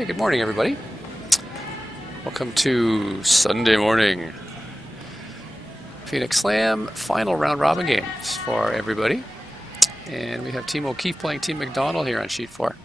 Okay, good morning everybody. Welcome to Sunday morning Phoenix Slam final round robin games for everybody. And we have Team O'Keefe playing Team MacDonald here on sheet 4.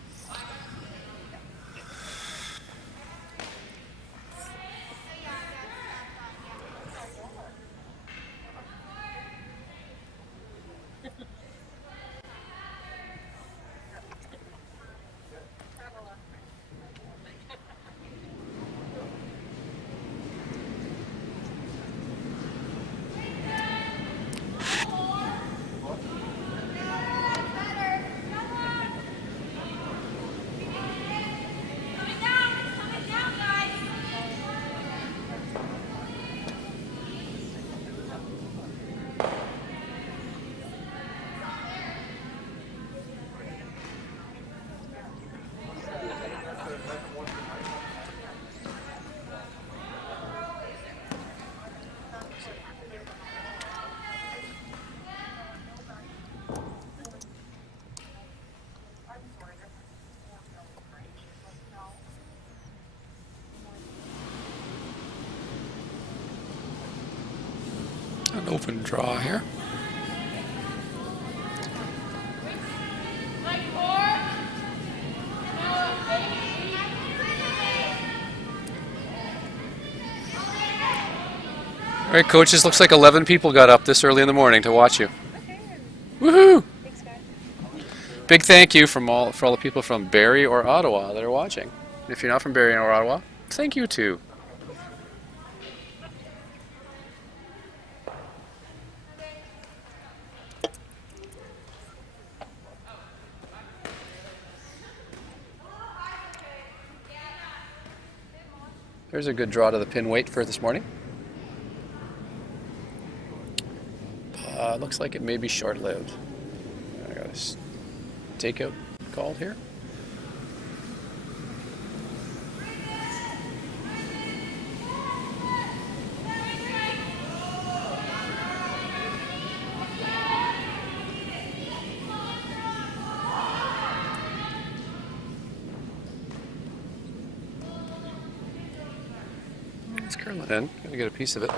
An open draw here. All right, coaches, looks like 11 people got up this early in the morning to watch you. Woohoo! Big thank you for all the people from Barrie or Ottawa that are watching. If you're not from Barrie or Ottawa, thank you too. There's a good draw to the pin weight for this morning. Looks like it may be short-lived. I got a takeout called here. It's curling in. Gonna get a piece of it.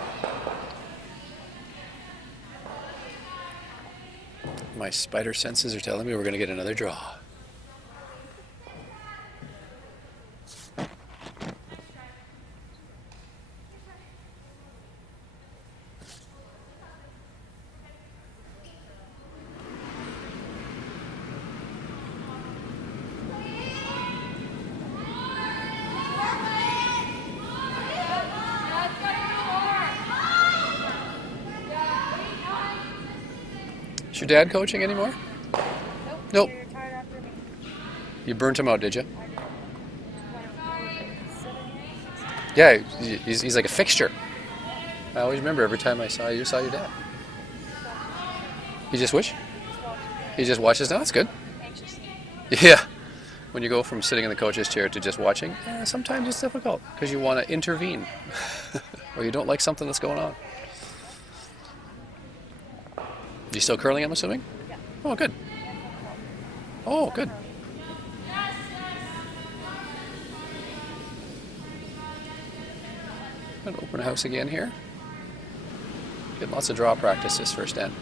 My spider senses are telling me we're going to get another draw. Is your dad coaching anymore? Nope. Nope. You burnt him out, did you? Yeah, he's like a fixture. I always remember every time I saw your dad. He just which? He just watches now? That's good. Yeah. When you go from sitting in the coach's chair to just watching, sometimes it's difficult because you want to intervene or you don't like something that's going on. You still curling, I'm assuming? Yeah. Oh, good. Oh, good. An open house again here. Get lots of draw practice this first end.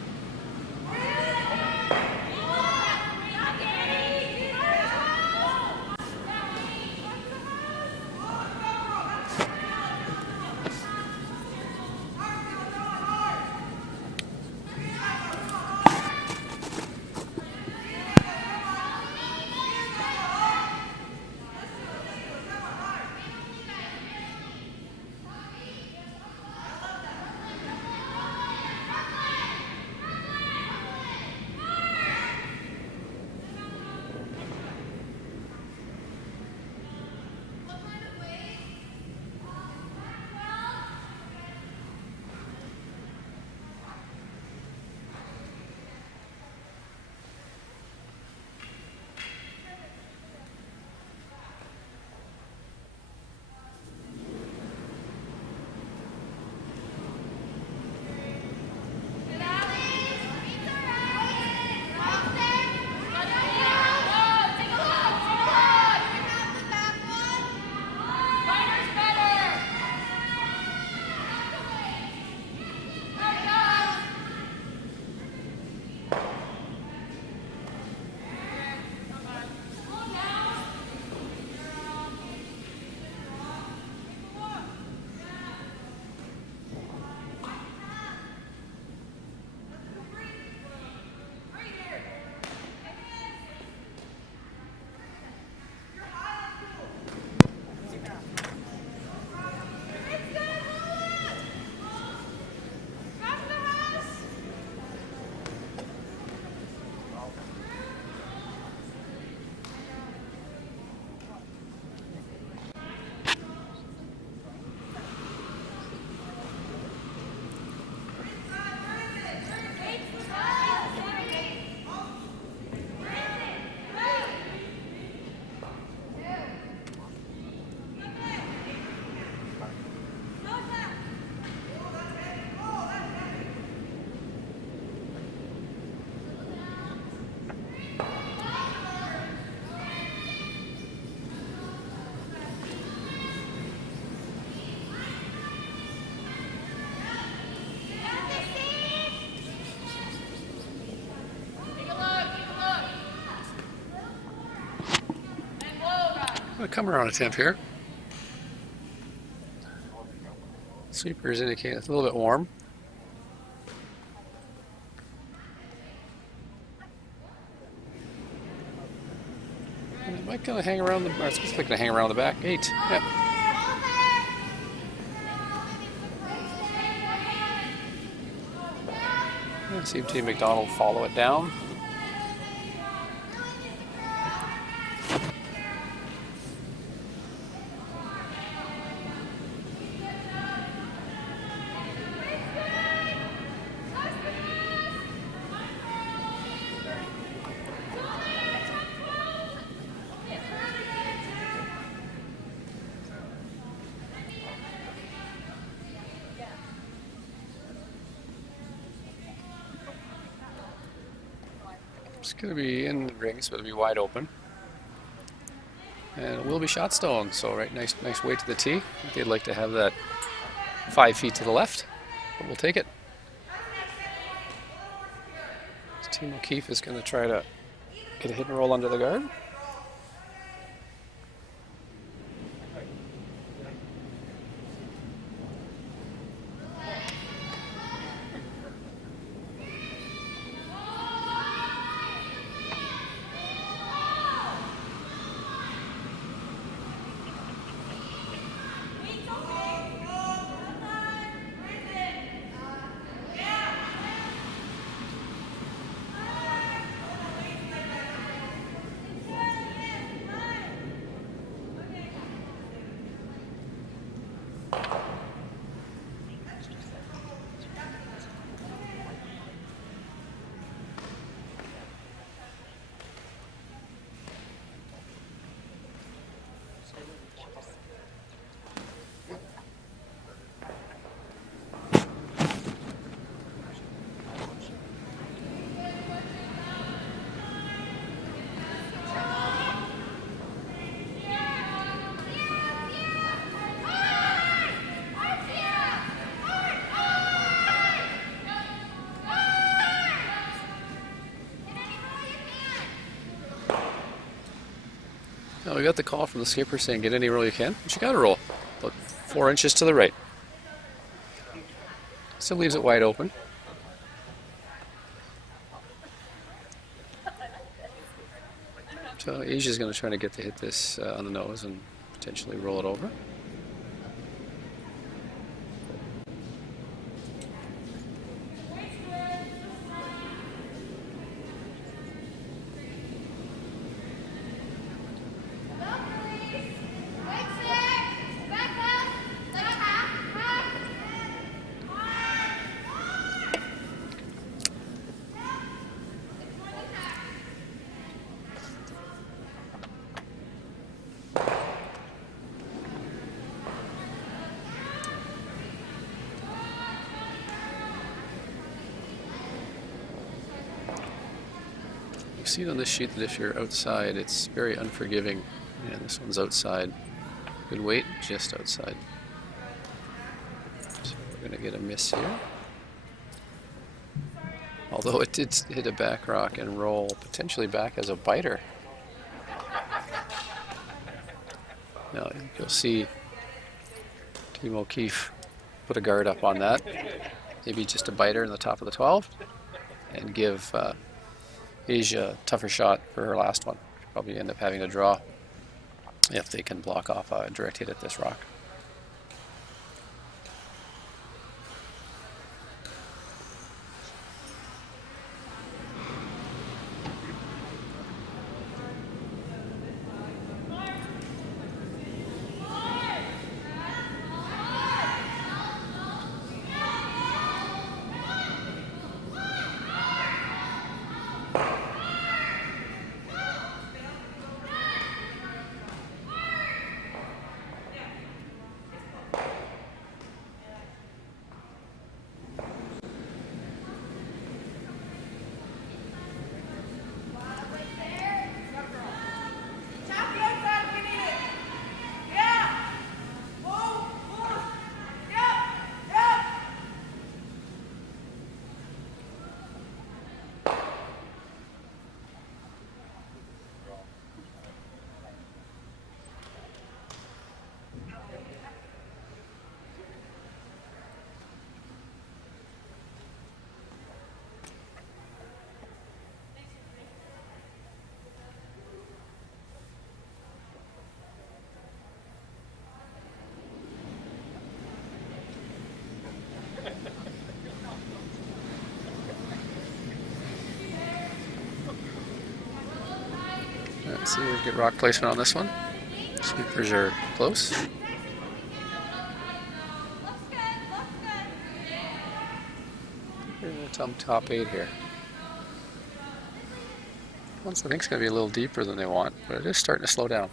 A come around attempt here. Sweepers indicate it's a little bit warm. And it might kind of hang around the, or it's going to hang around the back. 8. Yep. See Team MacDonald follow it down. It's going to be in the ring, so it'll be wide open. And it will be shot stone, so right, nice weight to the tee. I think they'd like to have that 5 feet to the left, but we'll take it. Team O'Keefe is going to try to get a hit and roll under the guard. Now we got the call from the skipper saying get any roll you can, but you got to roll about 4 inches to the right. Still leaves it wide open. So Asia's going to try to get to hit this on the nose and potentially roll it over. You've seen on this sheet that if you're outside, it's very unforgiving. And this one's outside. Good weight, just outside. So we're going to get a miss here. Although it did hit a back rock and roll potentially back as a biter. Now you'll see Team O'Keefe put a guard up on that. Maybe just a biter in the top of the 12 and give Asia a tougher shot for her last one. Probably end up having to draw if they can block off a direct hit at this rock. Let's see, we get rock placement on this one. Sweepers are close. We're in the top 8 here. Once I think it's going to be a little deeper than they want, but it is starting to slow down.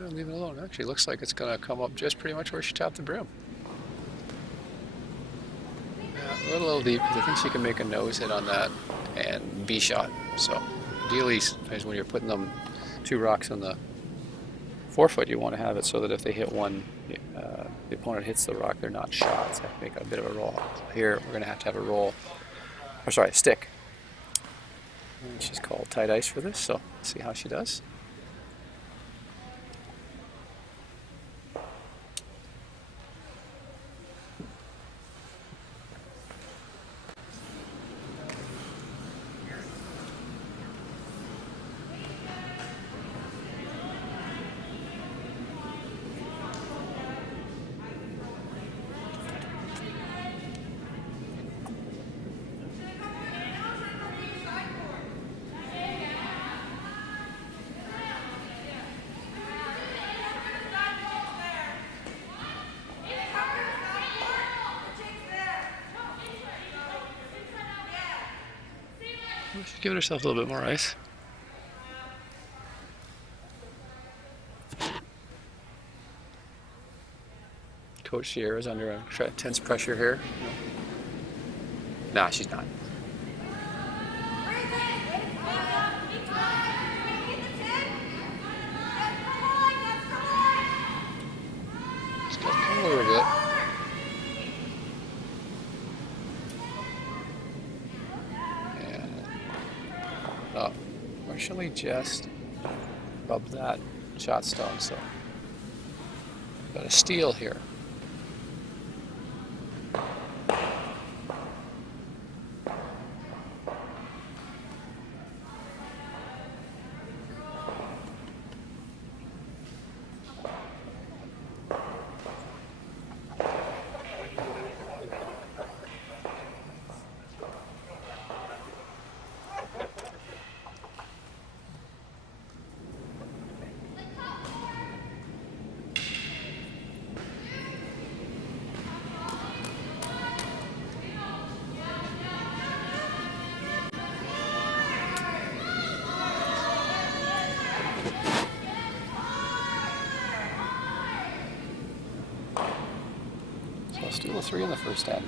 I'll leave it alone. Actually, looks like it's going to come up just pretty much where she tapped the brim. Yeah, a little deep because I think she can make a nose hit on that and B shot. So ideally, when you're putting them 2 rocks on the forefoot, you want to have it so that if they hit one, the opponent hits the rock, they're not shots. They have to make a bit of a roll. So here, we're going to have a roll, or sorry, a stick. And she's called tight ice for this, so let's see how she does. She's giving herself a little bit more ice. Coach Sierra is under intense pressure here. Nah, she's not. She's got to come over a bit. Partially just above that shot stone, so got a steal here. Steal a 3 in the first end.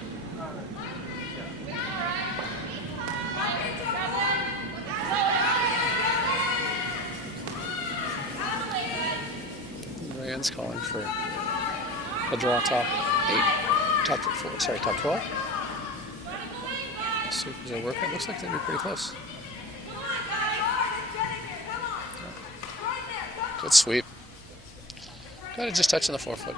Ryan's calling for a draw top 8, top 4, sorry, top 12. Supers are working. Looks like they'll be pretty close. Good sweep. Kind of just touching the forefoot.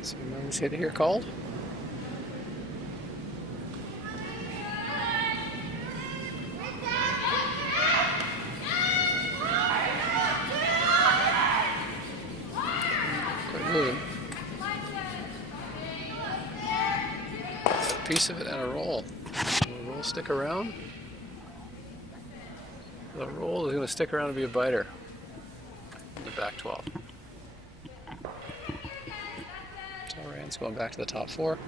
See who's hit here called. Quite moving. Piece of it and a roll. Will a roll stick around? The roll is going to stick around and be a biter. The back 12. Rand's going back to the top 4.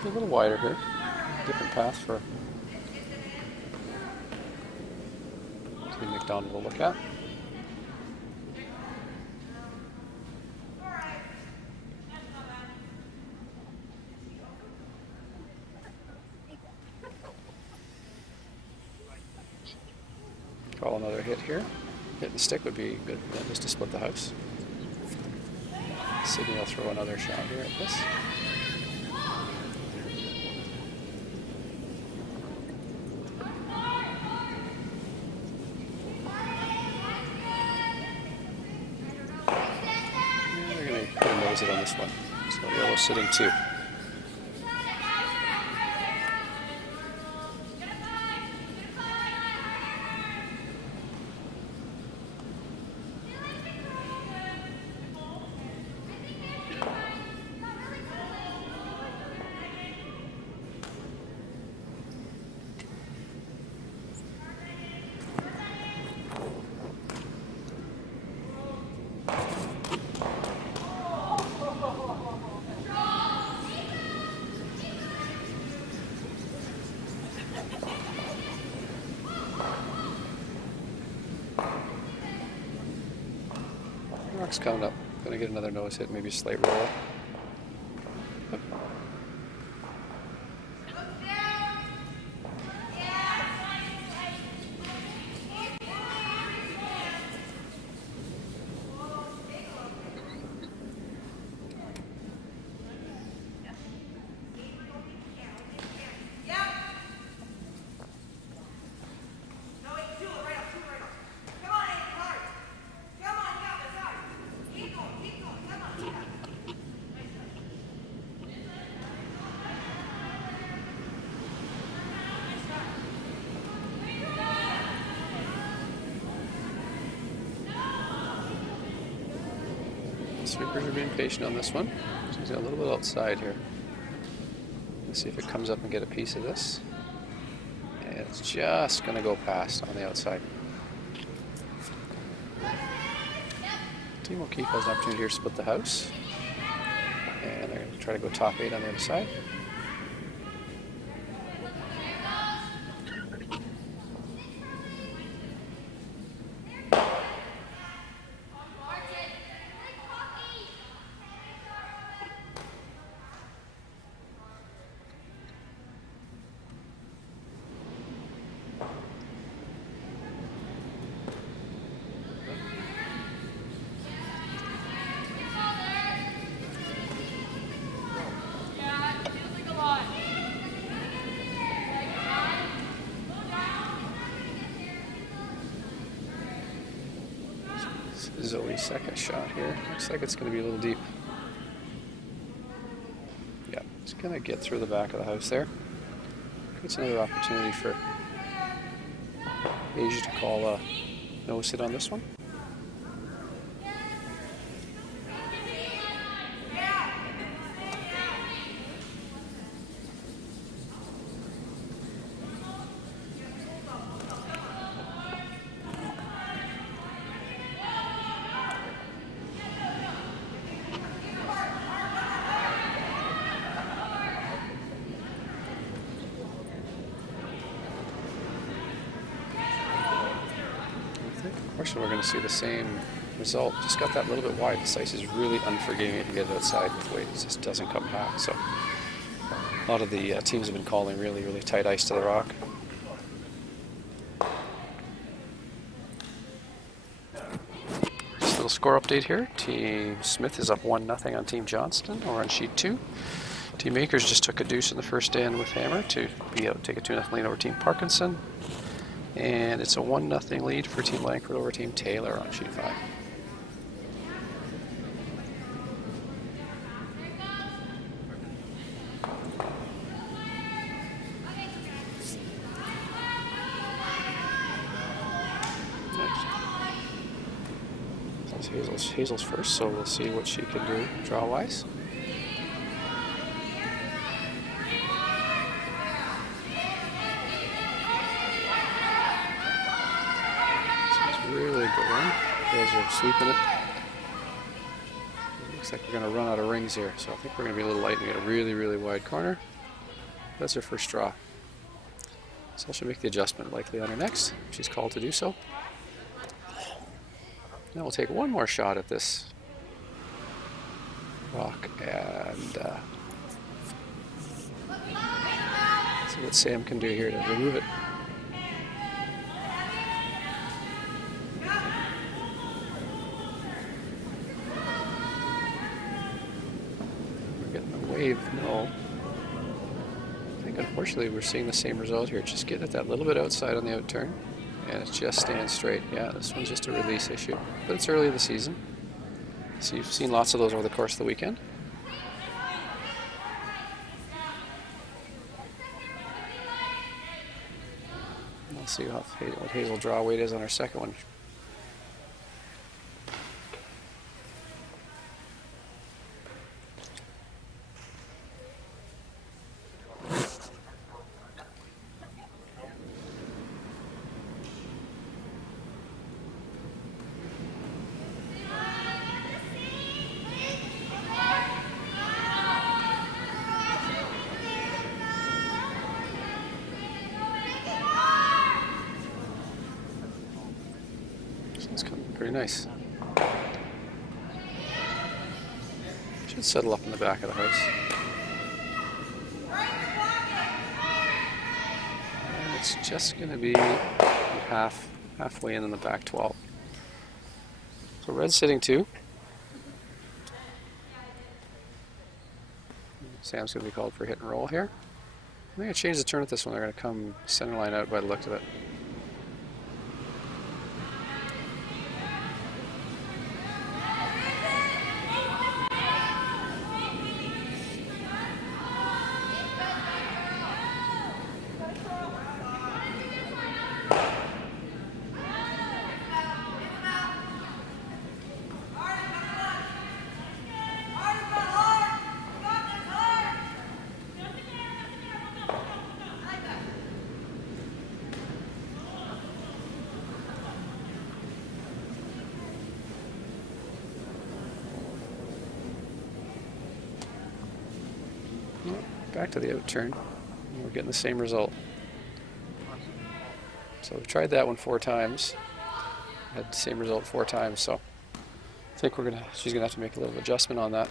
A little wider here. Different path for MacDonald will look at. Call another hit here. Hitting the stick would be good then, just to split the house. Sydney will throw another shot here at this. And they're going to nose it on this one. So yellow's sitting 2. Rock's coming up. Going to get another nose hit, maybe a slight roll. Yep. Sweepers are being patient on this one. She's got a little bit outside here. Let's see if it comes up and get a piece of this. And it's just going to go past on the outside. Team O'Keefe has an opportunity here to split the house. And they're going to try to go top 8 on the other side. Zoe's second shot here. Looks like it's going to be a little deep. Yeah, it's going to get through the back of the house there. It's another opportunity for Asia to call a nose hit on this one. We're going to see the same result. Just got that little bit wide. This ice is really unforgiving if you get it outside with weight. It just doesn't come back. So a lot of the teams have been calling really, really tight ice to the rock. Just a little score update here. Team Smith is up 1-0 on Team Johnston over on sheet 2. Team Akers just took a deuce in the first stand with Hammer to be out, take a 2-0 lead over Team Parkinson. And it's a 1-0 lead for Team Langford over Team Taylor on sheet 5. Next. Hazel's first, so we'll see what she can do draw-wise. Really good one. Girls are sweeping it. Looks like we're going to run out of rings here, so I think we're going to be a little light and get a really, really wide corner. That's her first draw. So she'll make the adjustment likely on her next. She's called to do so. Now we'll take one more shot at this rock and see what Sam can do here to remove it. roll. I think unfortunately we're seeing the same result here. Just getting it that little bit outside on the out turn, and it's just staying straight. Yeah, this one's just a release issue, but it's early in the season. So you've seen lots of those over the course of the weekend. We'll see what Hazel draw weight is on our second one. Pretty nice. Should settle up in the back of the house. And it's just going to be halfway in the back 12. So red's sitting 2. Sam's going to be called for hit and roll here. I think I changed the turn at this one. They're going to come center line out by the look of it. Back to the out turn. We're getting the same result. So we've tried that one 4 times. Had the same result 4 times, so I think she's gonna have to make a little adjustment on that.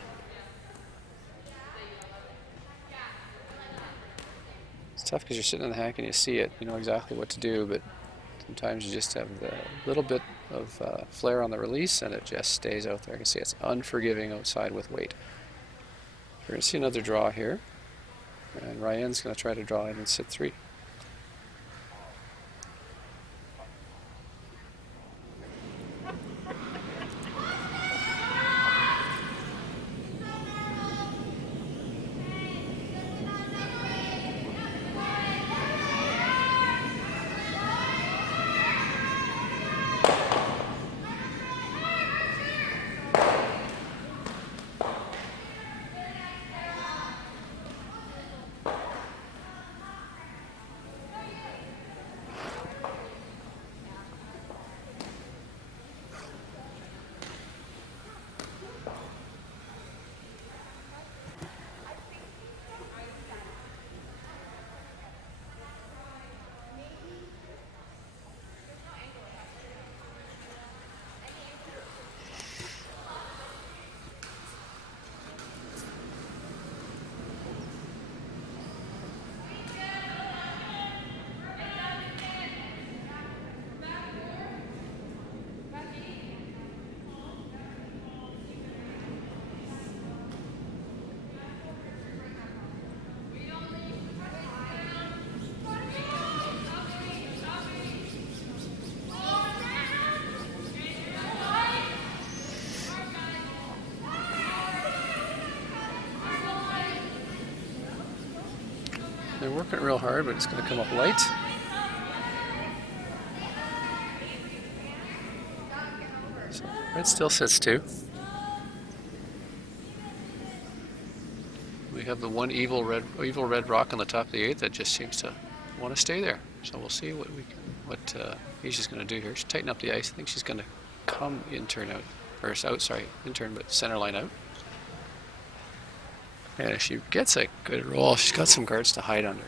It's tough because you're sitting in the hack and you see it, you know exactly what to do, but sometimes you just have the little bit of flare on the release and it just stays out there. You can see it's unforgiving outside with weight. We're gonna see another draw here. And Ryan's going to try to draw in and sit 3. They're working real hard, but it's going to come up light. So red still sits 2. We have the one evil red rock on the top of the 8th that just seems to want to stay there. So we'll see what Asia's going to do here. She's tighten up the ice. I think she's going to come in turn out, or out, sorry, in turn, but center line out. And if she gets a good roll, she's got some guards to hide under.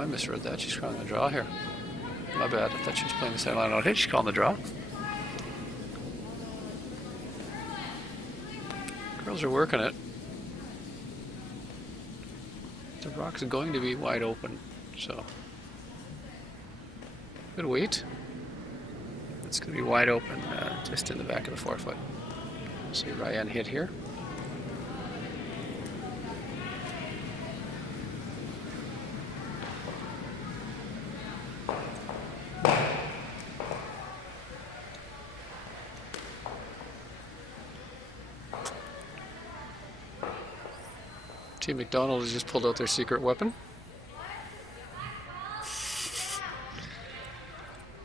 I misread that. She's calling the draw here. My bad. I thought she was playing the center line out. Hey, she's calling the draw. Girls are working it. The rock's going to be wide open, so good weight. It's going to be wide open, just in the back of the forefoot. See Ryan hit here. Team MacDonald has just pulled out their secret weapon.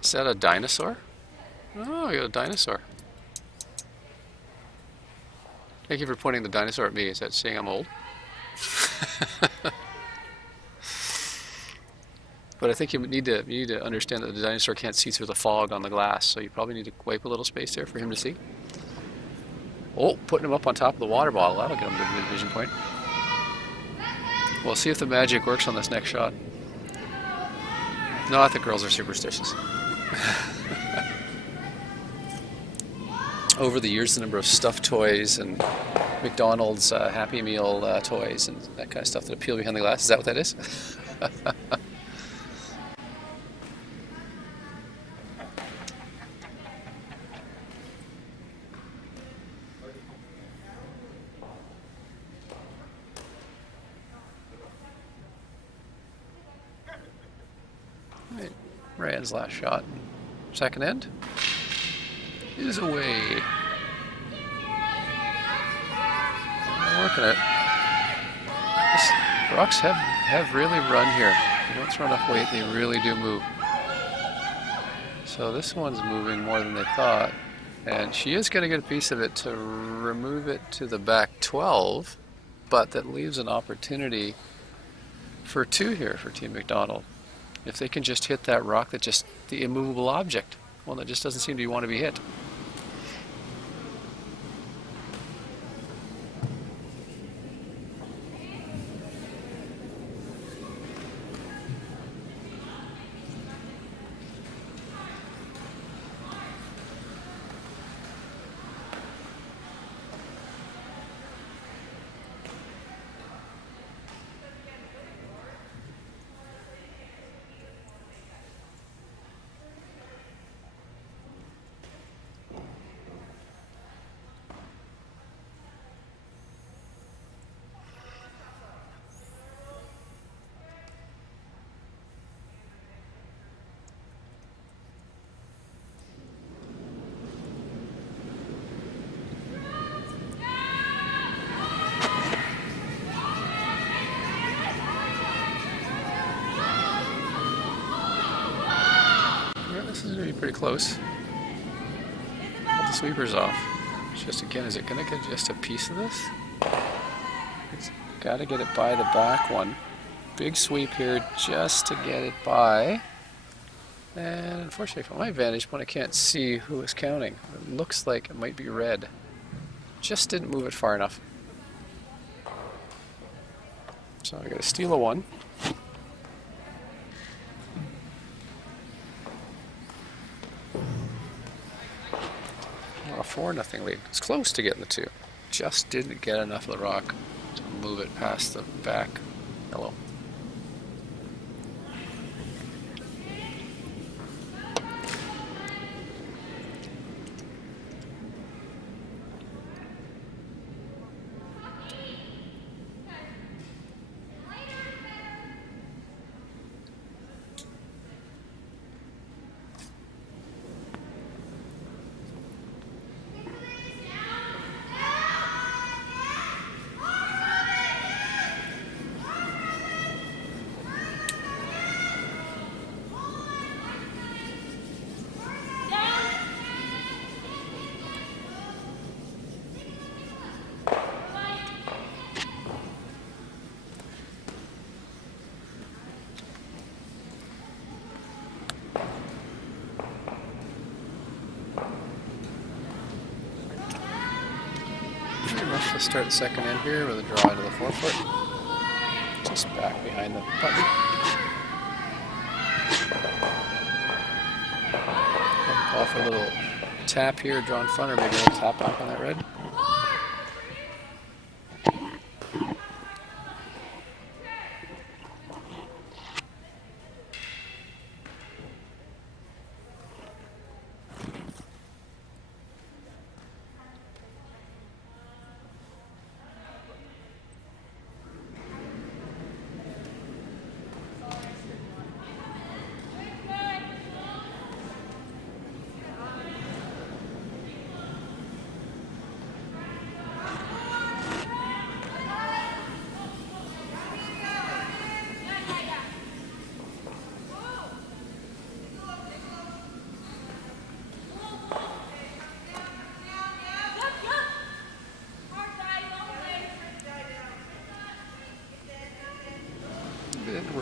Is that a dinosaur? Oh, you got a dinosaur. Thank you for pointing the dinosaur at me. Is that saying I'm old? But I think you need to understand that the dinosaur can't see through the fog on the glass, so you probably need to wipe a little space there for him to see. Oh, putting him up on top of the water bottle. That'll get him to the vision point. We'll see if the magic works on this next shot. No, I think girls are superstitious. Over the years, the number of stuffed toys and McDonald's Happy Meal toys and that kind of stuff that appeal behind the glass. Is that what that is? Right. Ryan's last shot. Second end is away. Working it. The rocks have really run here. You don't throw enough weight, they really do move. So this one's moving more than they thought. And she is going to get a piece of it to remove it to the back 12, but that leaves an opportunity for 2 here for Team MacDonald. If they can just hit that rock, that just the immovable object, one that just doesn't seem to want to be hit. This is going to be pretty close. Put the sweepers off. Just again, is it going to get just a piece of this? It's got to get it by the back one. Big sweep here just to get it by. And unfortunately, from my vantage point, I can't see who is counting. It looks like it might be red. Just didn't move it far enough. So I got to steal a 1. A 4-0 lead. It's close to getting the 2. Just didn't get enough of the rock to move it past the back yellow. Let's start the second end here with a draw into the forefoot. Just back behind the puppy. Call for a little tap here, draw in front, or maybe a little tap back on that red.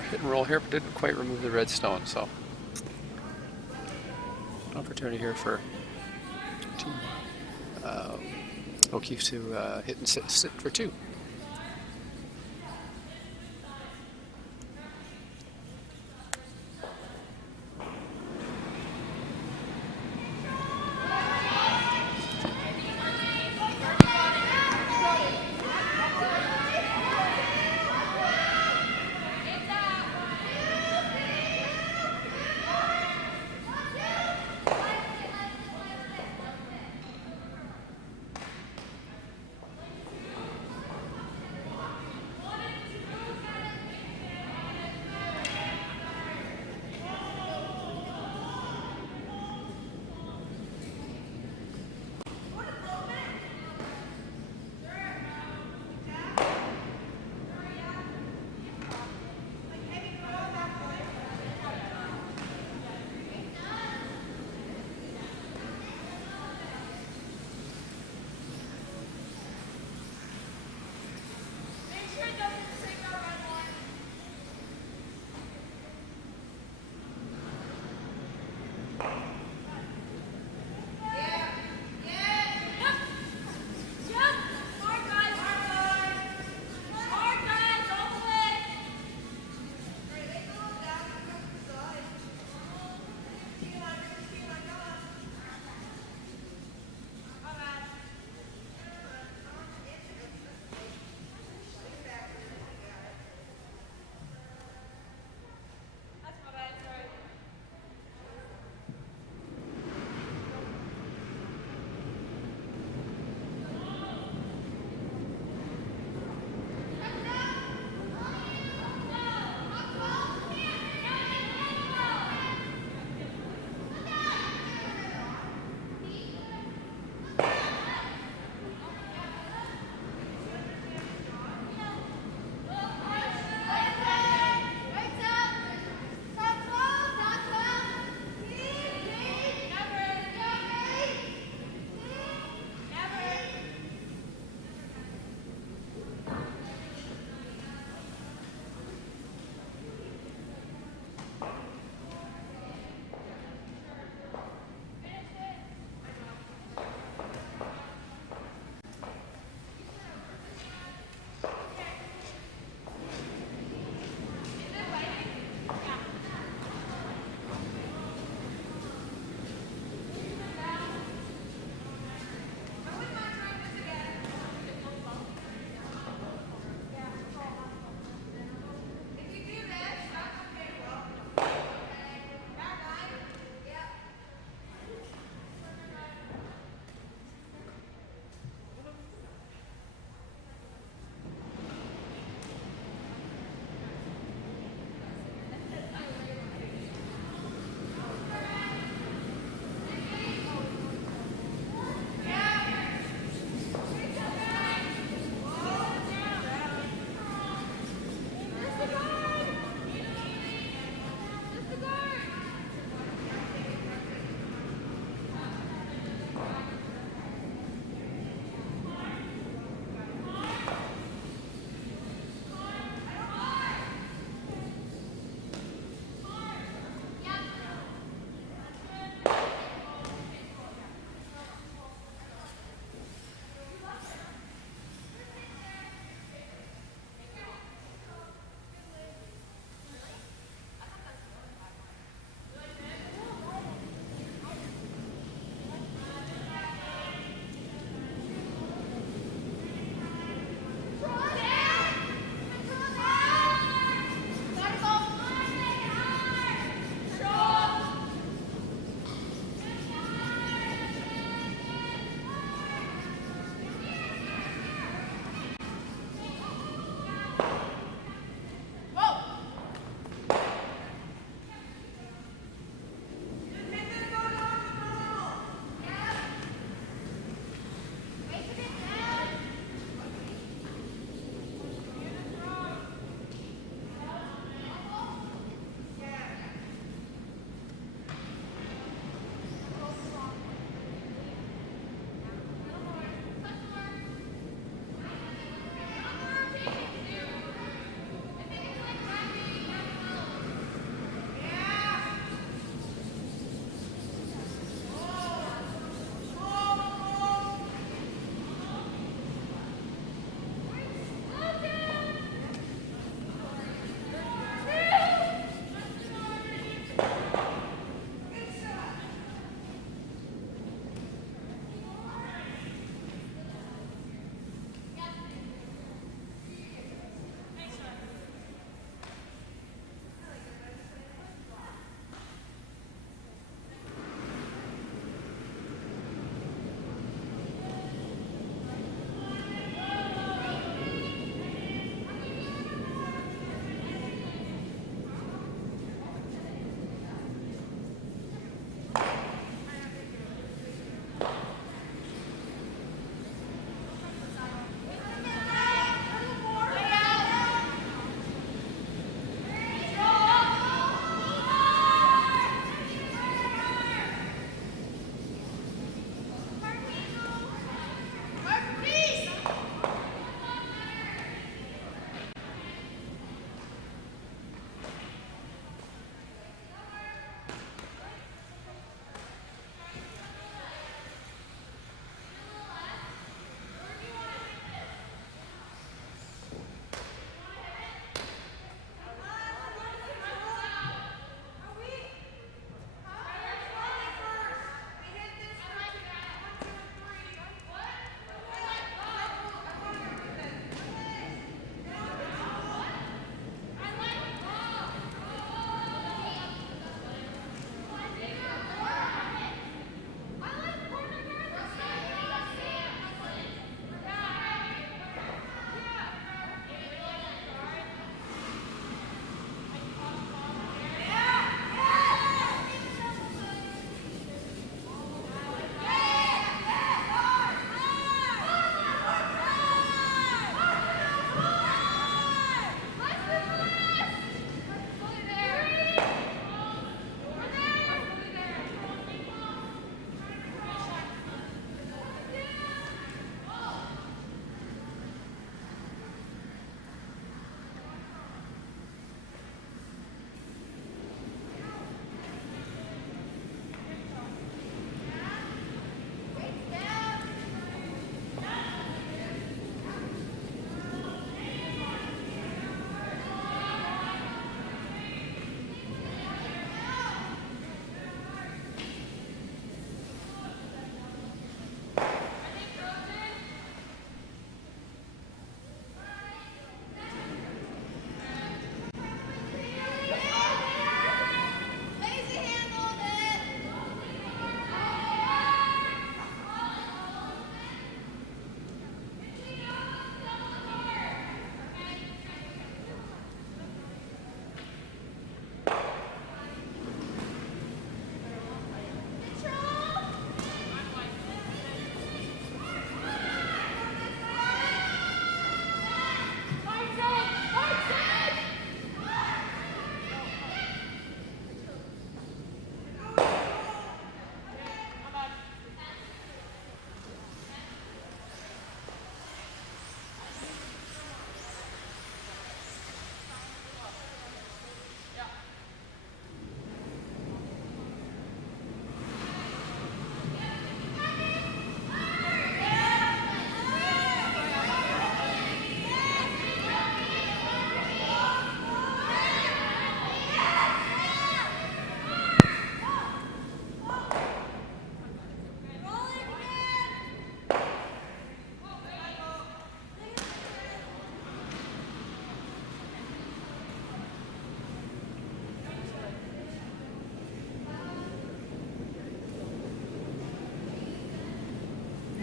Hit and roll here, but didn't quite remove the red stone, so opportunity here for O'Keefe to hit and sit for 2.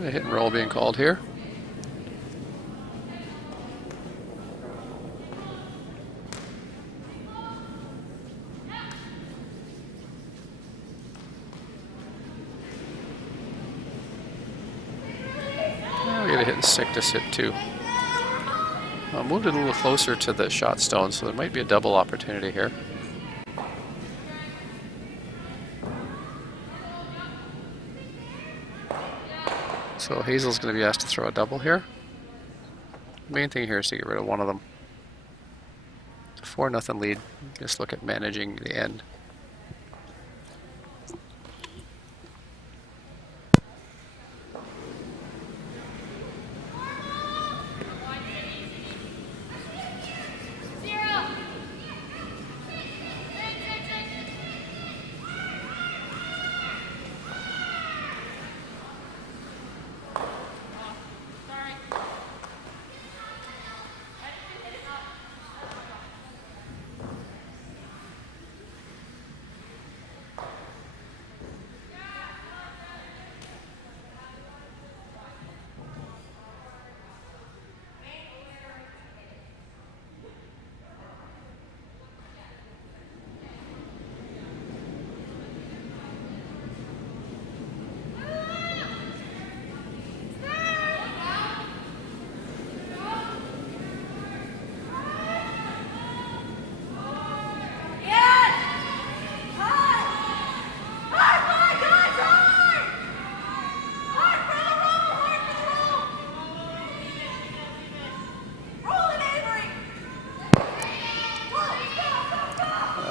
A hit and roll being called here. We got a hit and stick to sit too. Moved it a little closer to the shot stone, so there might be a double opportunity here. So Hazel's going to be asked to throw a double here. The main thing here is to get rid of one of them. 4-0 lead. Just look at managing the end.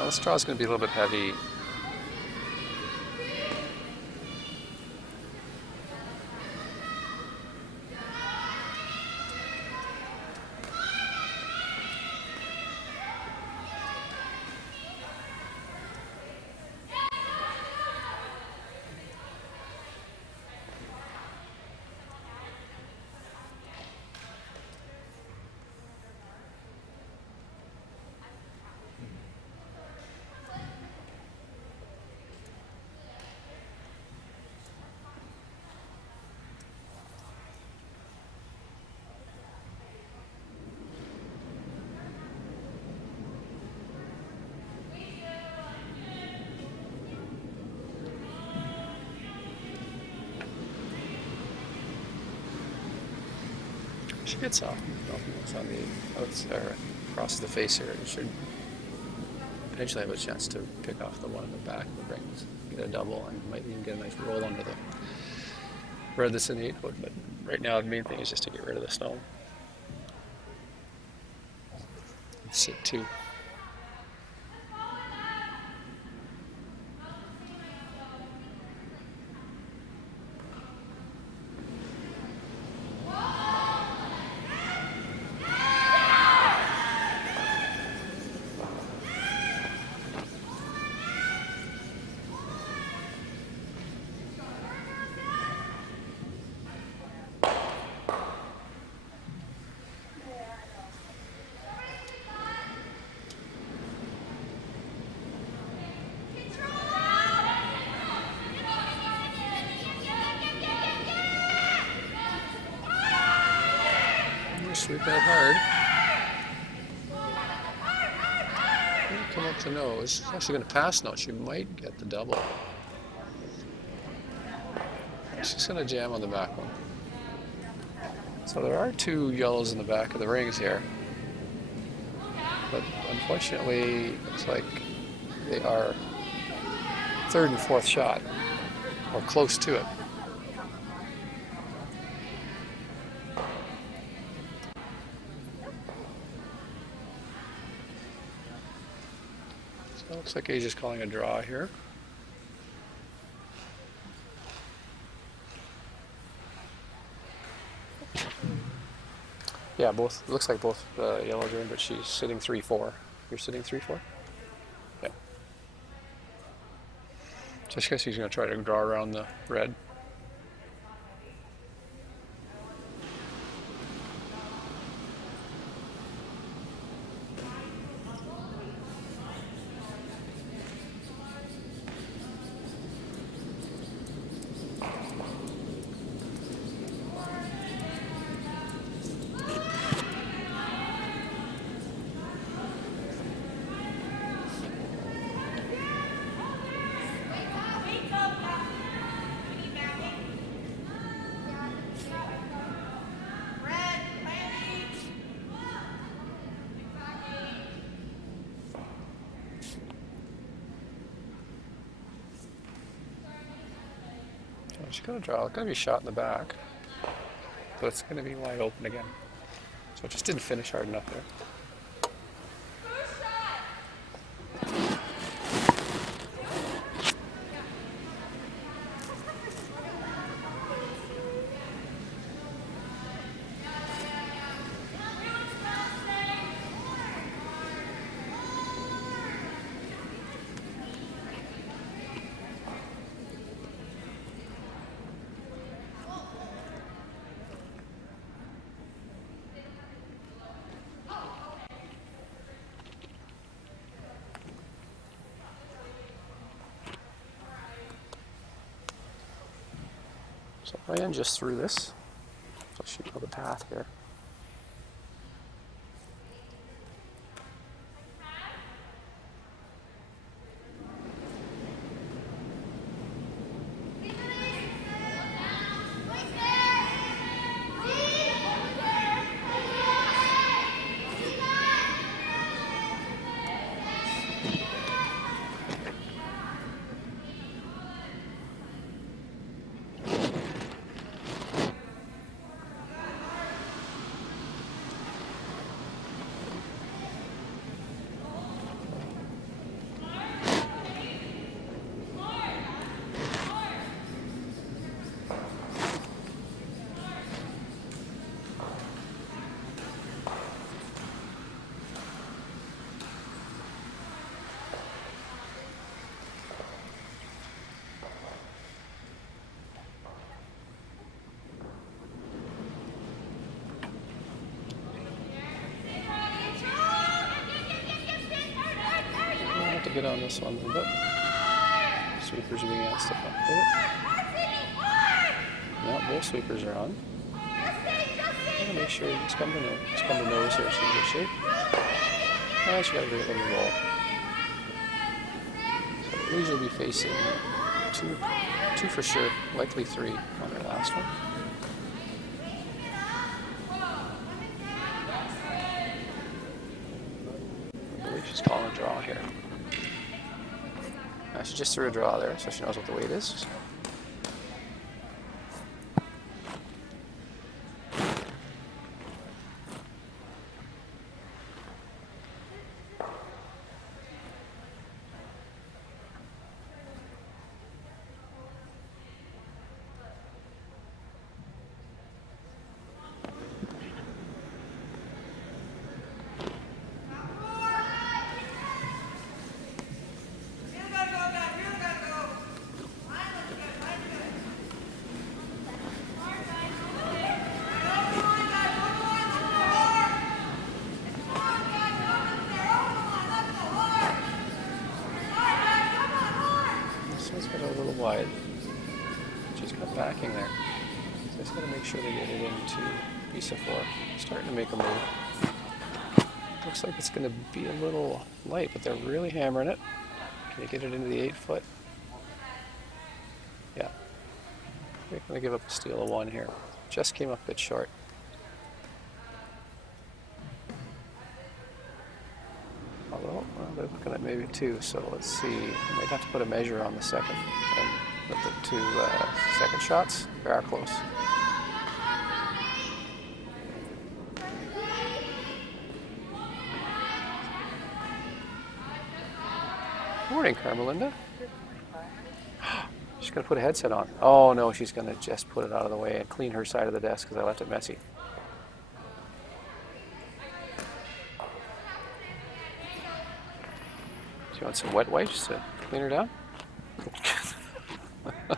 This draw is going to be a little bit heavy. She gets off. It's on the outside, across the face here. It should potentially have a chance to pick off the one in the back of the rings, get a double, and might even get a nice roll under the where this in 8 wood. But right now, the main thing is just to get rid of the stone. Sit 2. Sweep that hard. Come up the nose. She's actually going to pass now. She might get the double. She's going to jam on the back one. So there are 2 yellows in the back of the rings here. But unfortunately, looks like they are 3rd and 4th shot, or close to it. Looks like he's just calling a draw here. Yeah, both. It looks like both yellows are in, but she's sitting 3-4. You're sitting 3-4? Yeah. So I guess he's going to try to draw around the red. She's going to draw. It's going to be shot in the back, but it's going to be wide open again. So it just didn't finish hard enough there. So I ran just through this, so I should know the path here. To get on this one a little bit. Sweepers are being asked to up with it. Now both sweepers are on. I'm gonna make sure it's come to nose. It's come to nose here, so in good shape. And she got a great little roll. So we usually be facing two for sure, likely three on her last one. I believe she's calling a draw here. She just threw a draw there, so she knows what the weight is. Wide. She's got backing there. So just got to make sure they get it into piece of 4. Starting to make a move. Looks like it's going to be a little light, but they're really hammering it. Can you get it into the 8 foot? Yeah. They're going to give up a steal of 1 here. Just came up a bit short. Although, well, they're looking at maybe 2, so let's see. We might have to put a measure on the second and put the 2 second shots. They are close. Morning, Carmelinda. She's going to put a headset on. Oh no, she's going to just put it out of the way and clean her side of the desk because I left it messy. You want some wet wipes to clean her down? I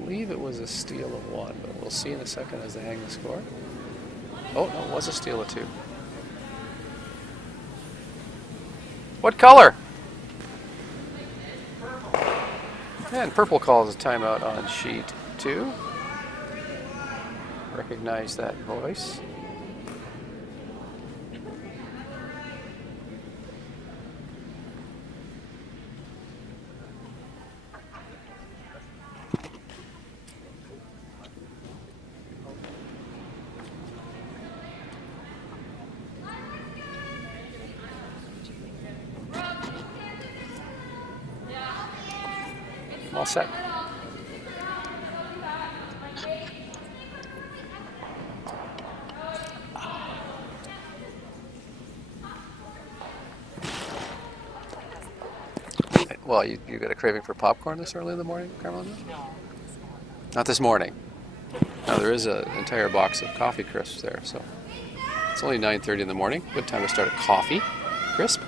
believe it was a steal of 1, but we'll see in a second as they hang the score. Oh, no, it was a steal of 2. What color? And purple calls a timeout on sheet 2. Recognize that voice. set. Well, you got a craving for popcorn this early in the morning, Carmelina? Not this morning. No, there is an entire box of coffee crisps there, so it's only 9:30 in the morning. Good time to start a coffee crisp.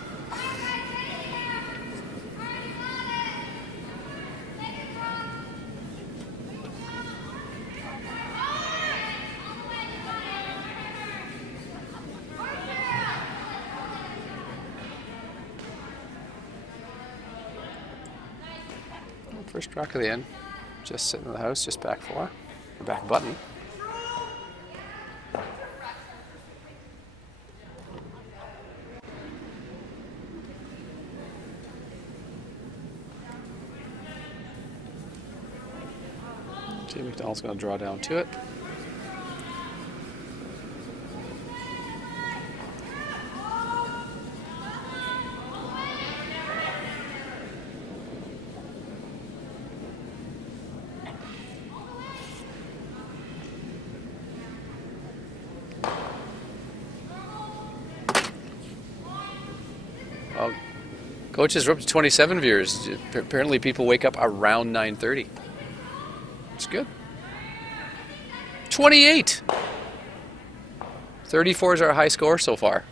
First rock of the end, just sitting in the house, just back 4, or back button. See, MacDonald's going to draw down to it. Well, coaches are up to 27 viewers. Apparently people wake up around 9:30. It's good. 28! 34 is our high score so far.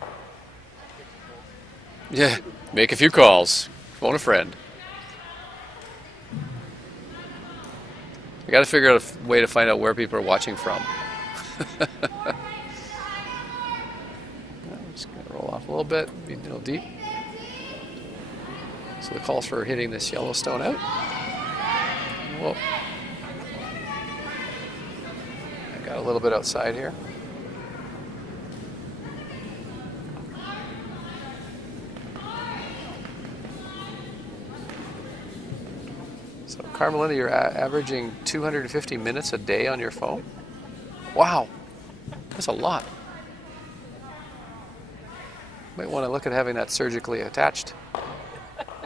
Yeah, make a few calls. Phone a friend. I got to figure out a way to find out where people are watching from. I'm just going to roll off a little bit, be a little deep. So the calls for hitting this Yellowstone out. Whoa. I got a little bit outside here. So Carmelina, you're averaging 250 minutes a day on your phone? Wow, that's a lot. Might want to look at having that surgically attached.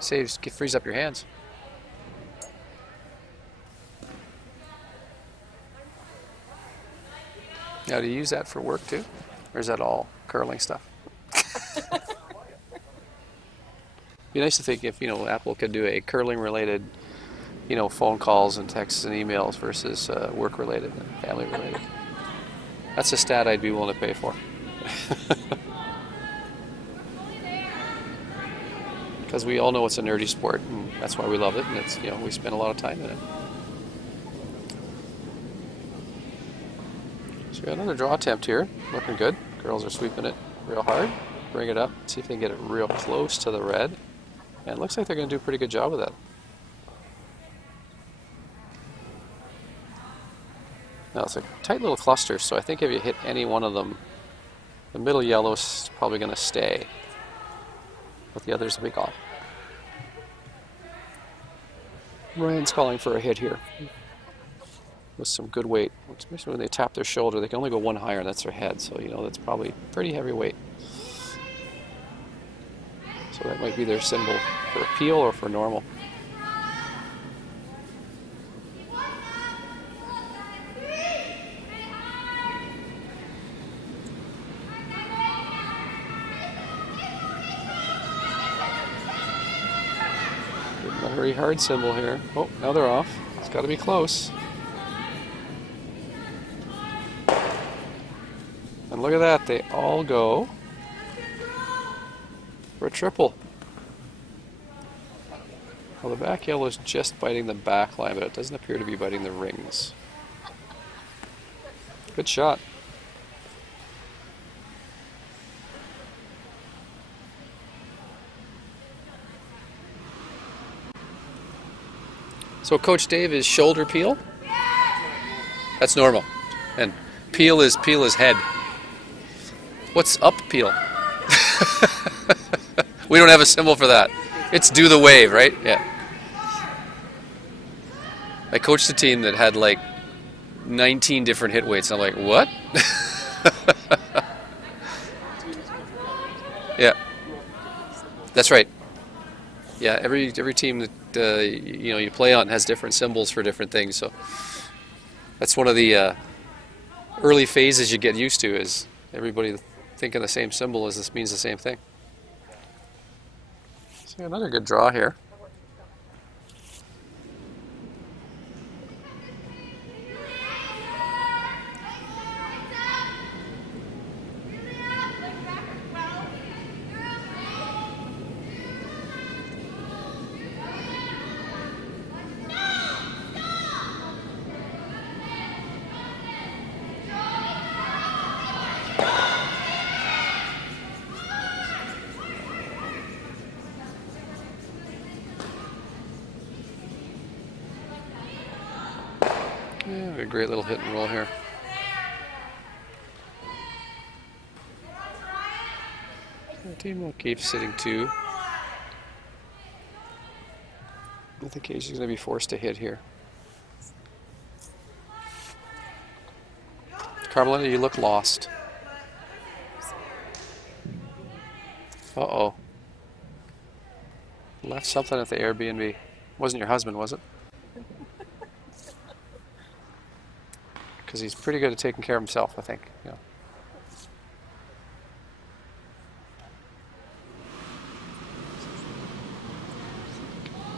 Frees up your hands. Now, do you use that for work too? Or is that all curling stuff? Be nice to think if, Apple could do a curling related, phone calls and texts and emails versus work related and family related. That's a stat I'd be willing to pay for. Because we all know it's a nerdy sport, and that's why we love it, and it's, we spend a lot of time in it. So we got another draw attempt here, looking good. Girls are sweeping it real hard. Bring it up, see if they can get it real close to the red. And it looks like they're going to do a pretty good job with that. Now it's a tight little cluster, so I think if you hit any one of them, the middle yellow is probably going to stay, but the others will be gone. Ryan's calling for a hit here with some good weight. Especially when they tap their shoulder, they can only go one higher, and that's their head, so that's probably pretty heavy weight. So that might be their symbol for appeal or for normal. A very hard symbol here. Oh, now they're off. It's got to be close. And look at that, they all go for a triple. Well, the back yellow is just biting the back line, but it doesn't appear to be biting the rings. Good shot. So Coach Dave is shoulder peel. That's normal. And peel is head. What's up peel? We don't have a symbol for that. It's do the wave, right? Yeah. I coached a team that had like 19 different hit weights. And I'm like, what? Yeah. That's right. Yeah, every team that you know, you play on has different symbols for different things. So that's one of the early phases you get used to, is everybody thinking the same symbol as this means the same thing. So another good draw here. Yeah, a great little hit and roll here. The team will keep sitting 2. I think Asia's going to be forced to hit here. Carmelina, you look lost. Uh-oh. Left something at the Airbnb. Wasn't your husband, was it? Because he's pretty good at taking care of himself, I think. Yeah.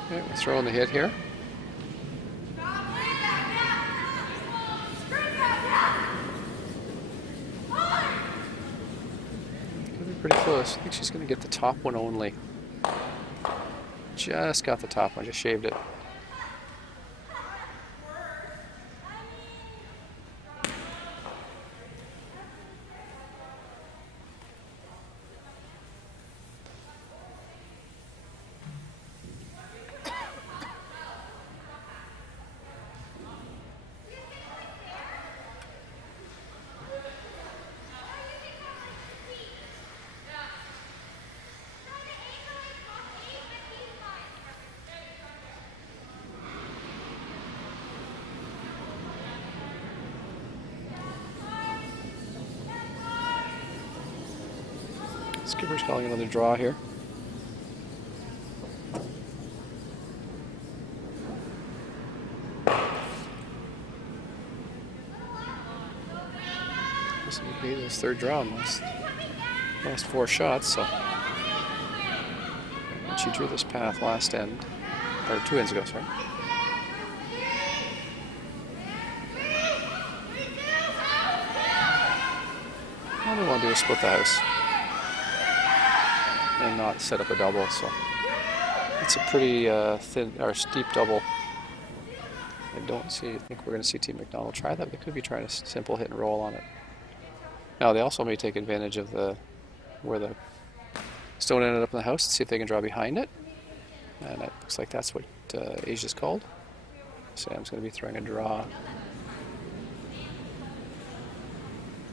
Okay, we're throwing the hit here. Could be pretty close. I think she's going to get the top one only. Just got the top one, just shaved it. Skipper's calling another draw here. This would be his 3rd draw in last 4 shots, so. And she drew this path last end, or 2 ends ago, sorry. All we want to do is split the house and not set up a double, so it's a pretty thin or steep double. I think we're going to see Team MacDonald try that. They could be trying a simple hit and roll on it. Now they also may take advantage of where the stone ended up in the house and see if they can draw behind it. And it looks like that's what Asia's called. Sam's going to be throwing a draw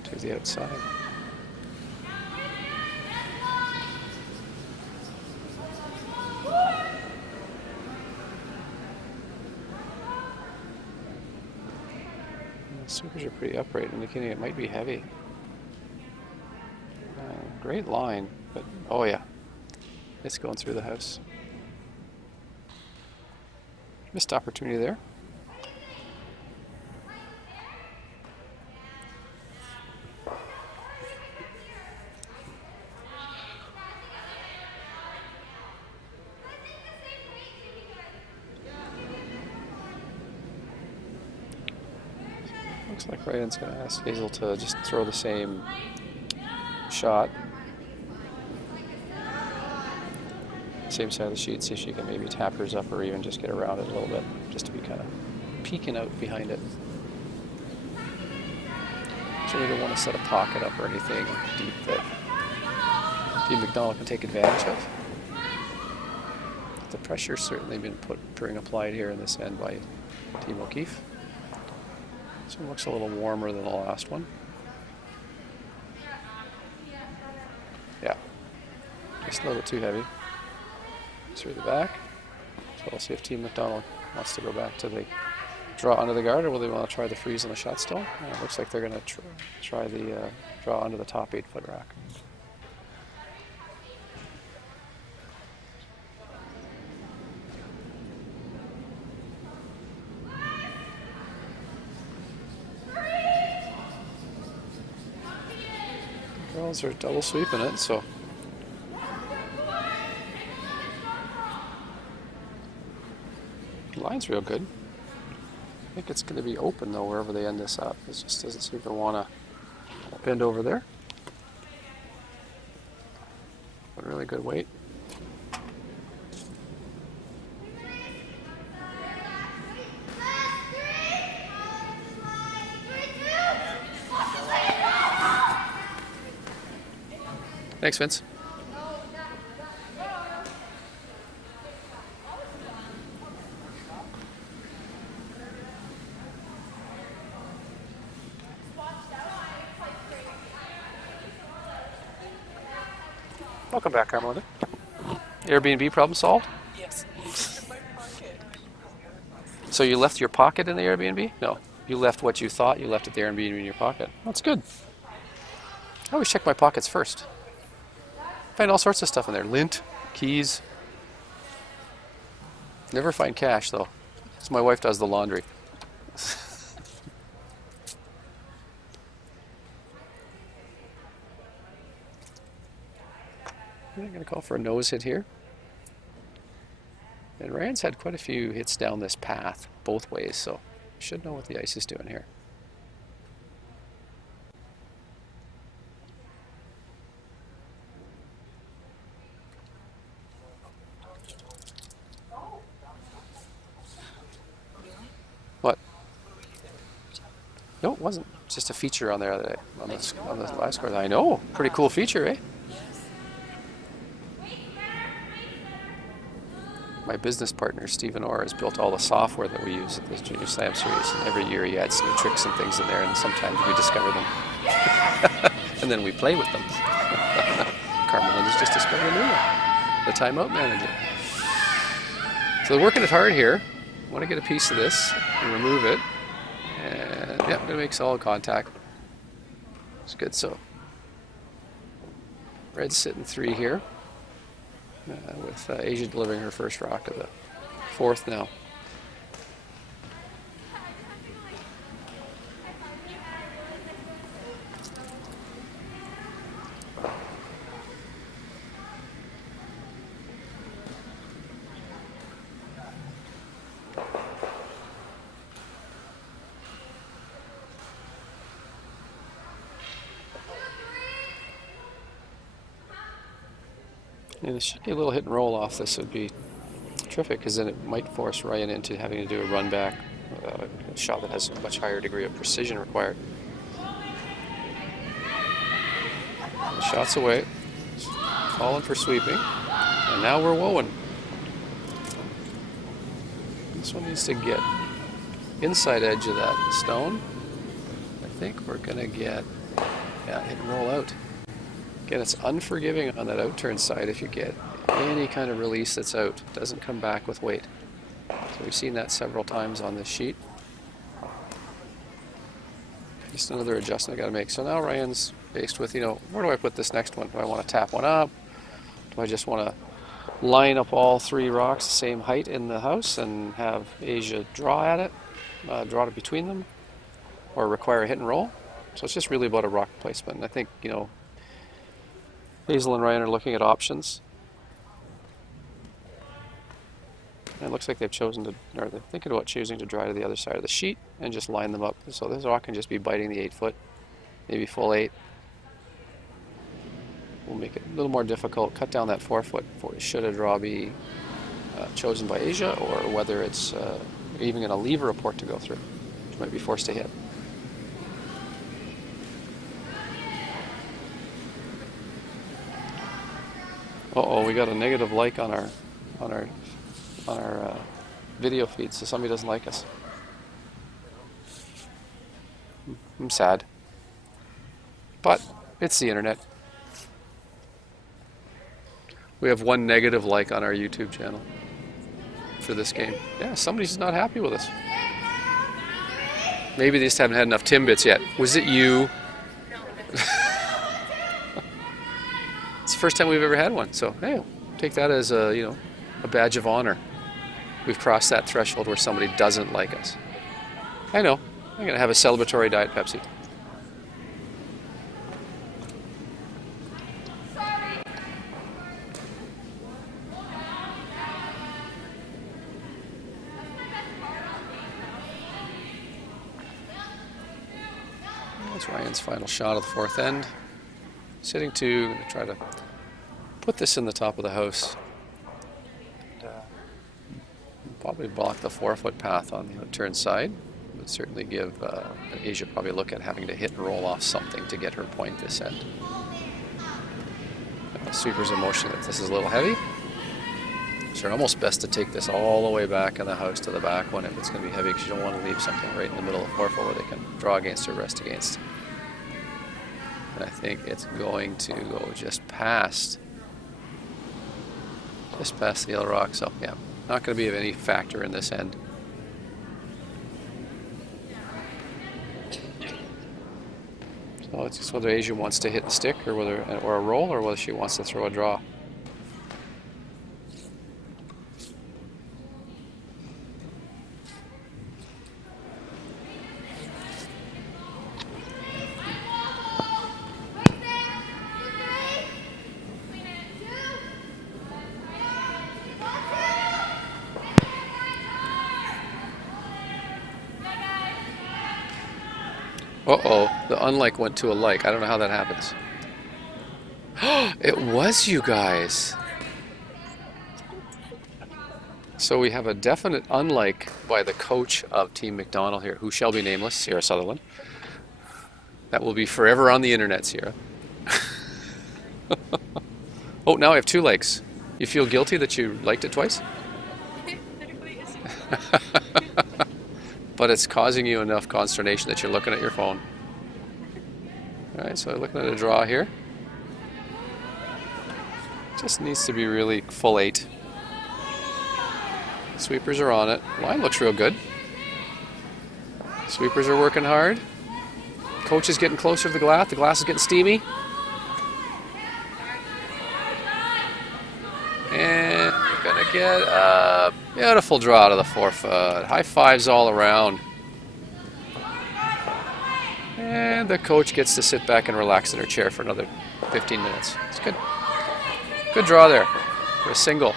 to the outside. Supers are pretty upright, indicating it might be heavy. Great line, but oh yeah, it's going through the house. Missed opportunity there. Looks like Ryan's going to ask Hazel to just throw the same shot. Same side of the sheet, see if she can maybe tap hers up or even just get around it a little bit, just to be kind of peeking out behind it. So we don't want to set a pocket up or anything deep that Team MacDonald can take advantage of. The pressure's certainly been being applied here in this end by Team O'Keefe. This one looks a little warmer than the last one. Yeah, just a little bit too heavy. Through the back. So we'll see if Team MacDonald wants to go back to the draw under the guard, or will they want to try the freeze on the shot still? It looks like they're going to try the draw under the top 8-foot rack. MacDonalds are double sweeping it, so. The line's real good. I think it's going to be open though wherever they end this up. It just doesn't seem to want to bend over there. But really good weight. Thanks, Vince. Welcome back, Carmelita. Airbnb problem solved? Yes. My pocket. So you left your pocket in the Airbnb? No. You left what you thought you left at the Airbnb in your pocket. That's good. I always check my pockets first. Find all sorts of stuff in there. Lint, keys. Never find cash though. So my wife does the laundry. I'm going to call for a nose hit here. And Ryan's had quite a few hits down this path, both ways, so should know what the ice is doing here. What? No, it wasn't. It's just a feature on there that on the last course. I know, pretty cool feature, eh? My business partner, Stephen Orr, has built all the software that we use at this Junior Slam Series. And every year he adds new tricks and things in there, and sometimes we discover them. And then we play with them. Carmelin has just discovered a new one, the Timeout Manager. So they're working it hard here. I want to get a piece of this and remove it. And yeah, I'm going to make solid contact. It's good, so. Red's sitting 3 here. With Asia delivering her first rock of the 4th now. And it should be a little hit and roll off. This would be terrific because then it might force Ryan into having to do a run back, a shot that has a much higher degree of precision required. The shot's away, falling for sweeping, and now we're woeing. This one needs to get inside edge of that stone. I think we're gonna get, yeah, hit and roll out. Again, it's unforgiving on that outturn side if you get any kind of release that's out. It doesn't come back with weight. So we've seen that several times on this sheet. Just another adjustment I got to make. So now Ryan's faced with, you know, where do I put this next one? Do I want to tap one up? Do I just want to line up all 3 rocks the same height in the house and have Asia draw at it, draw it between them, or require a hit and roll? So it's just really about a rock placement. And I think, you know, Hazel and Ryan are looking at options. And it looks like they've chosen to, or they're thinking about choosing to dry to the other side of the sheet and just line them up. So this rock can just be biting the 8 foot, maybe full 8. We'll make it a little more difficult, cut down that 4 foot for should a draw be chosen by Asia, or whether it's even going to leave a report to go through, which might be forced to hit. Uh-oh, we got a negative like on our video feed, so somebody doesn't like us. I'm sad. But it's the internet. We have 1 negative like on our YouTube channel for this game. Yeah, somebody's just not happy with us. Maybe they just haven't had enough Timbits yet. Was it you? It's the first time we've ever had one, so hey, take that as a, you know, a badge of honor. We've crossed that threshold where somebody doesn't like us. I know. I'm gonna have a celebratory Diet Pepsi. Here's Ryan's final shot of the fourth end. Sitting two, going to try to put this in the top of the house. And, probably block the 4-foot path on the turn side. Would certainly give Asia probably a look at having to hit and roll off something to get her point this end. Sweeper's emotion that this is a little heavy. So almost best to take this all the way back in the house to the back one if it's going to be heavy, because you don't want to leave something right in the middle of the 4-foot where they can draw against or rest against. And I think it's going to go just past the yellow rock. So yeah, not going to be of any factor in this end. So it's just whether Asia wants to hit the stick or a roll, or whether she wants to throw a draw. Uh-oh, the unlike went to a like. I don't know how that happens. It was you guys. So we have a definite unlike by the coach of Team MacDonald here, who shall be nameless, Sierra Sutherland. That will be forever on the internet, Sierra. Oh, now I have two likes. You feel guilty that you liked it twice? But it's causing you enough consternation that you're looking at your phone. All right, so looking at a draw here. Just needs to be really full 8. Sweepers are on it. Line looks real good. Sweepers are working hard. Coach is getting closer to the glass. The glass is getting steamy. And you're going to get a beautiful draw to the 4-foot. High fives all around. And the coach gets to sit back and relax in her chair for another 15 minutes. It's good. Good draw there for a single.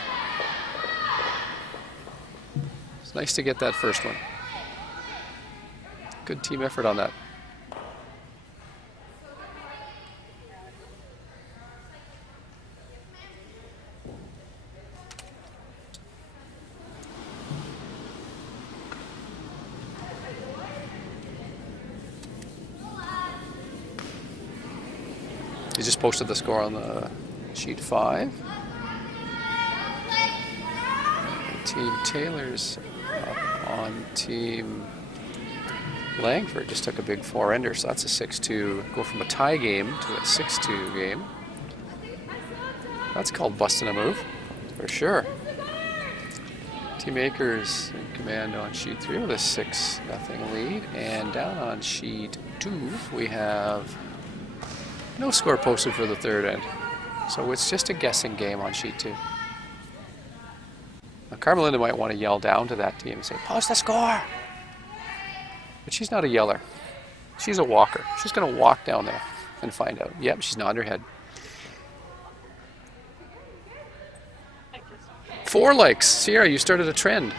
It's nice to get that first one. Good team effort on that. You just posted the score on the sheet 5. Team Taylor's up on Team Langford. Just took a big 4-ender, so that's a 6-2. Go from a tie game to a 6-2 game. That's called busting a move, for sure. Team Akers in command on sheet 3 with a 6-0 lead. And down on sheet 2, we have no score posted for the third end. So it's just a guessing game on sheet 2. Now Carmelinda might want to yell down to that team and say, post the score! But she's not a yeller. She's a walker. She's going to walk down there and find out. Yep, she's nodding her head. 4 likes. Sierra, you started a trend.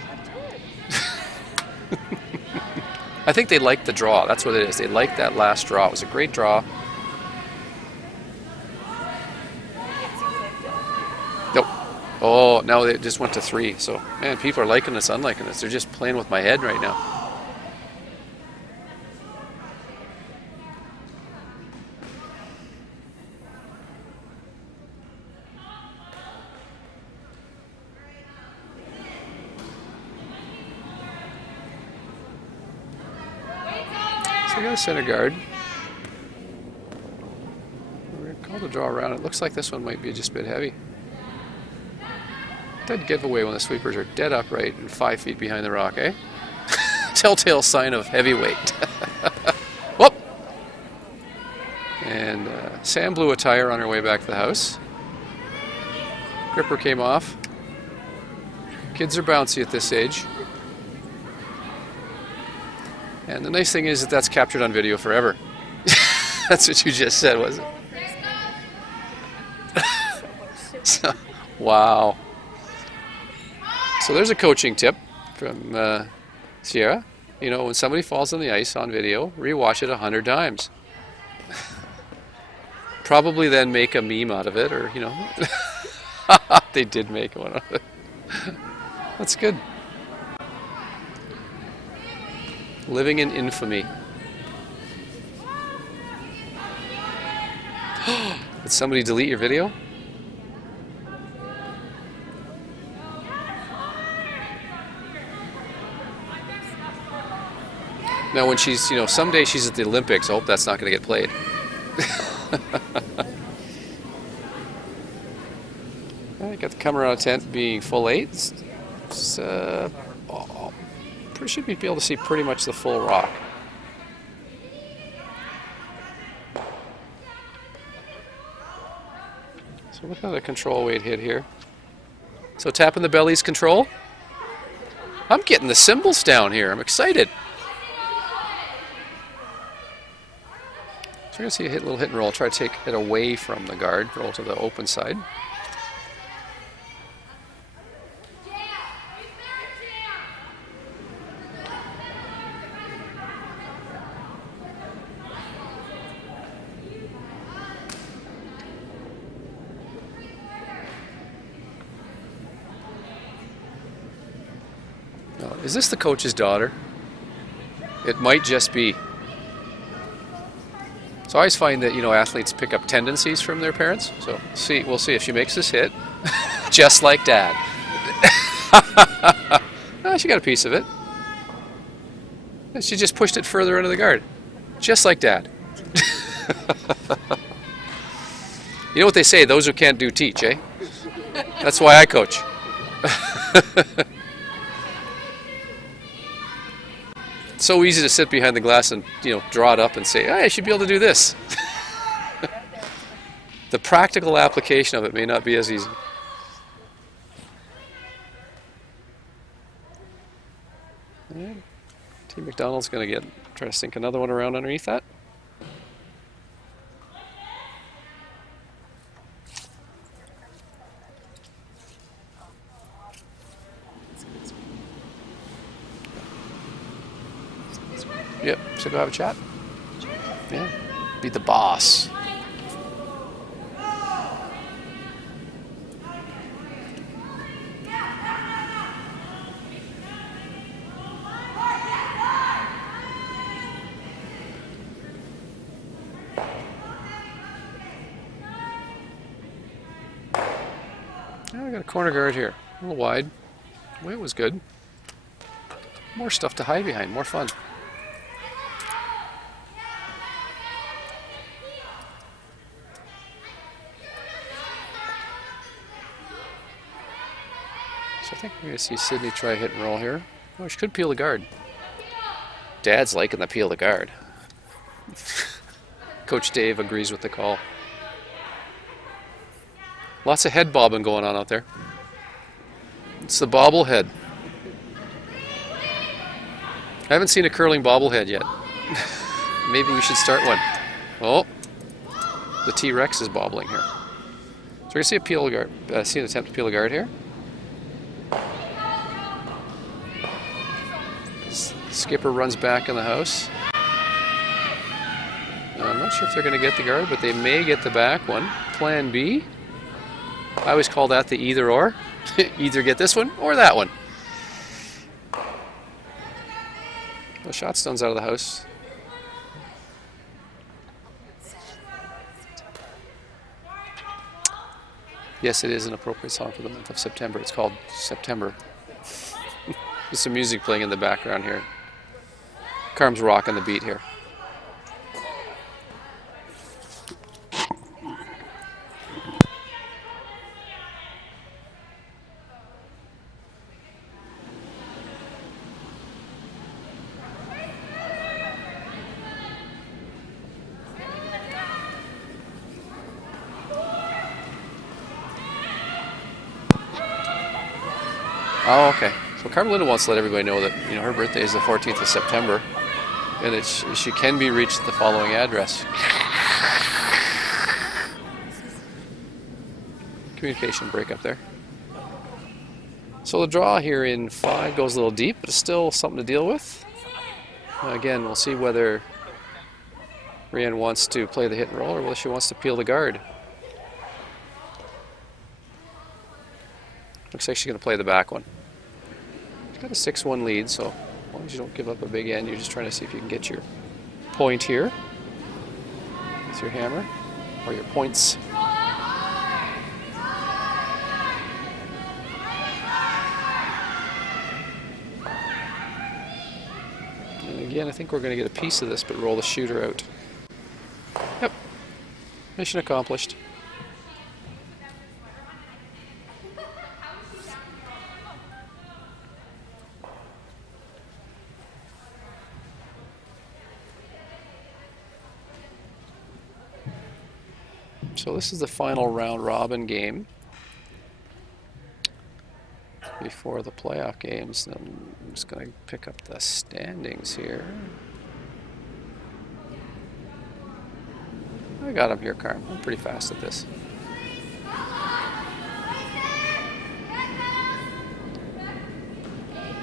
I think they liked the draw. That's what it is. They liked that last draw. It was a great draw. Nope. Oh, now it just went to 3. So, man, people are liking this, unliking this. They're just playing with my head right now. So we got a center guard. We're going to call the draw around. It looks like this one might be just a bit heavy. Dead giveaway when the sweepers are dead upright and 5 feet behind the rock, eh? Telltale sign of heavyweight. Whoop! And Sam blew a tire on her way back to the house. Gripper came off. Kids are bouncy at this age. And the nice thing is that that's captured on video forever. That's what you just said, was it? So, wow. So there's a coaching tip from Sierra. You know, when somebody falls on the ice on video, rewatch it 100 times. Probably then make a meme out of it, or, you know. They did make one of it. That's good. Living in infamy. Did somebody delete your video? Now when she's, you know, someday she's at the Olympics, I hope that's not going to get played. I got the camera out of tent being full 8. Should be able to see pretty much the full rock. So look how the control weight hit here. So tapping the belly's control. I'm getting the cymbals down here. I'm excited. So you're going to see a little hit and roll. I'll try to take it away from the guard, roll to the open side. Is this the coach's daughter? It might just be. So I always find that, you know, athletes pick up tendencies from their parents. So we'll see if she makes this hit, just like Dad. Oh, she got a piece of it. She just pushed it further into the guard, just like Dad. You know what they say? Those who can't do teach, eh? That's why I coach. It's so easy to sit behind the glass and, you know, draw it up and say, hey, I should be able to do this. The practical application of it may not be as easy. Right. Team MacDonald's going to try to sink another one around underneath that. Yep, so go have a chat. Yeah, be the boss. I got a corner guard here, a little wide. The weight was good. More stuff to hide behind, more fun. So I think we're going to see Sydney try hit and roll here. Oh, she could peel the guard. Dad's liking the peel the guard. Coach Dave agrees with the call. Lots of head bobbing going on out there. It's the bobblehead. I haven't seen a curling bobblehead yet. Maybe we should start one. Oh, the T-Rex is bobbling here. So we're going to see a peel guard. See an attempt to peel a guard here. Skipper runs back in the house. I'm not sure if they're going to get the guard, but they may get the back one. Plan B. I always call that the either or. Either get this one or that one. The shot stone's out of the house. Yes, it is an appropriate song for the month of September. It's called September. There's some music playing in the background here. Carm's rocking the beat here. Oh, okay. So Carmelita wants to let everybody know that, you know, her birthday is the 14th of September, and she can be reached at the following address. Communication break up there. So the draw here in 5 goes a little deep, but it's still something to deal with. Again, we'll see whether Brienne wants to play the hit and roll, or whether she wants to peel the guard. Looks like she's going to play the back one. She's got a 6-1 lead, so as long as you don't give up a big end, you're just trying to see if you can get your point here with your hammer, or your points. And again, I think we're going to get a piece of this, but roll the shooter out. Yep. Mission accomplished. So this is the final round robin game before the playoff games. I'm just going to pick up the standings here. I got them here, Carm. I'm pretty fast at this.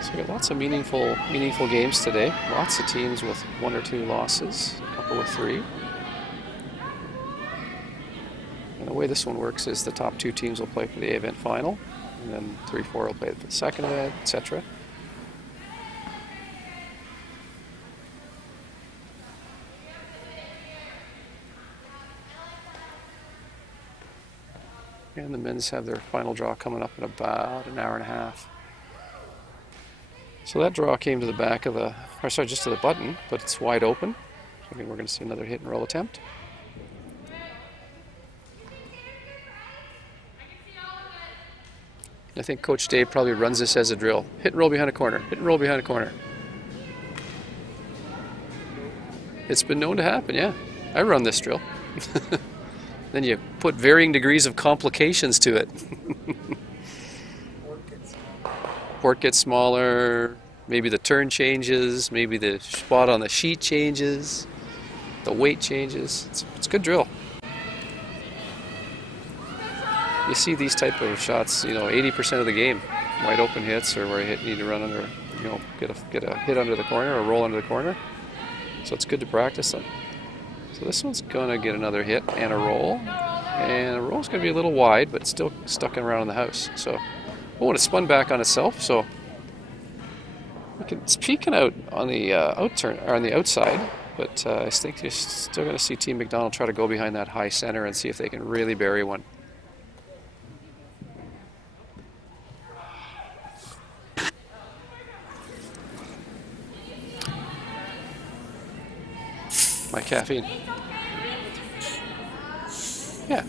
So we got lots of meaningful games today. Lots of teams with 1 or 2 losses, a couple with 3. And the way this one works is the top 2 teams will play for the A event final, and then 3, 4 will play for the second event, etc. And the men's have their final draw coming up in about an hour and a half. So that draw came to the back of the, or sorry, just to the button, but it's wide open. I think we're going to see another hit and roll attempt. I think Coach Dave probably runs this as a drill. Hit and roll behind a corner, hit and roll behind a corner. It's been known to happen, yeah. I run this drill. Then you put varying degrees of complications to it. Port gets smaller, maybe the turn changes, maybe the spot on the sheet changes, the weight changes. It's a good drill. You see these type of shots, 80% of the game, wide open hits, or where you need to run under, get a hit under the corner or roll under the corner. So it's good to practice them. So this one's gonna get another hit and a roll, and a roll's gonna be a little wide, but still stuck around in the house. So, oh, it spun back on itself. So it's peeking out on the outturn or on the outside, but I think you're still gonna see Team MacDonald try to go behind that high center and see if they can really bury one. My caffeine. Yeah.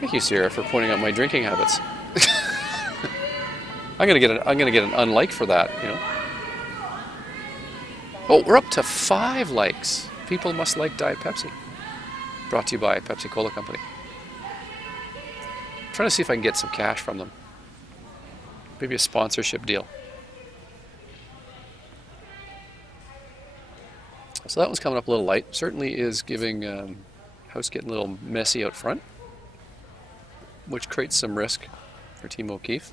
Thank you, Sierra, for pointing out my drinking habits. I'm gonna get an unlike for that, Oh, we're up to 5 likes. People must like Diet Pepsi. Brought to you by Pepsi Cola Company. I'm trying to see if I can get some cash from them. Maybe a sponsorship deal. So that one's coming up a little light. Certainly is giving house getting a little messy out front, which creates some risk for Team O'Keefe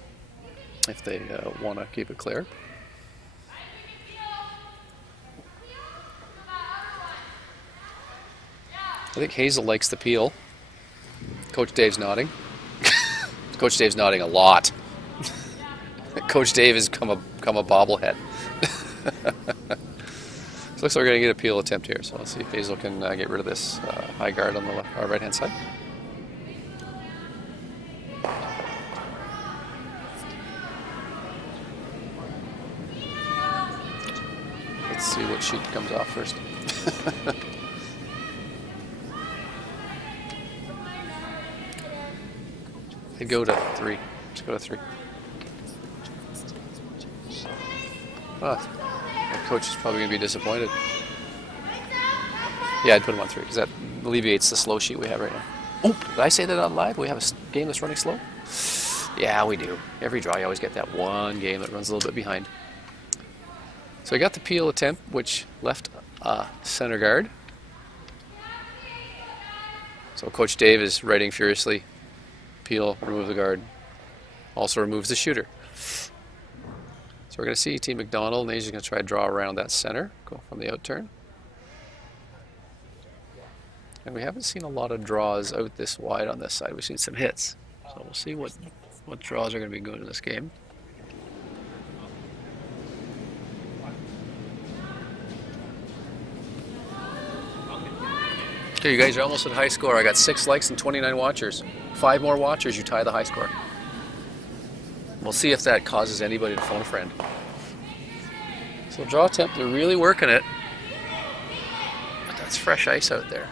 if they want to keep it clear. I think Hazel likes the peel. Coach Dave's nodding. Coach Dave's nodding a lot. Coach Dave has become a bobblehead. So looks like we're going to get a peel attempt here. So let's see if Hazel can get rid of this high guard on the right-hand side. Let's see what sheet comes off first. I'd go to 3. Just go to 3. Oh. Coach is probably going to be disappointed. Yeah, I'd put him on 3 because that alleviates the slow sheet we have right now. Oh, did I say that on live? We have a game that's running slow? Yeah, we do. Every draw you always get that one game that runs a little bit behind. So I got the peel attempt, which left center guard. So Coach Dave is writing furiously. Peel, remove the guard. Also removes the shooter. So we're going to see Team MacDonald, and he's going to try to draw around that center, go from the out turn. And we haven't seen a lot of draws out this wide on this side. We've seen some hits. So we'll see what draws are going to be good in this game. Okay, you guys are almost at high score. I got 6 likes and 29 watchers. 5 more watchers, you tie the high score. We'll see if that causes anybody to phone a friend. So draw attempt, they're really working it. But that's fresh ice out there.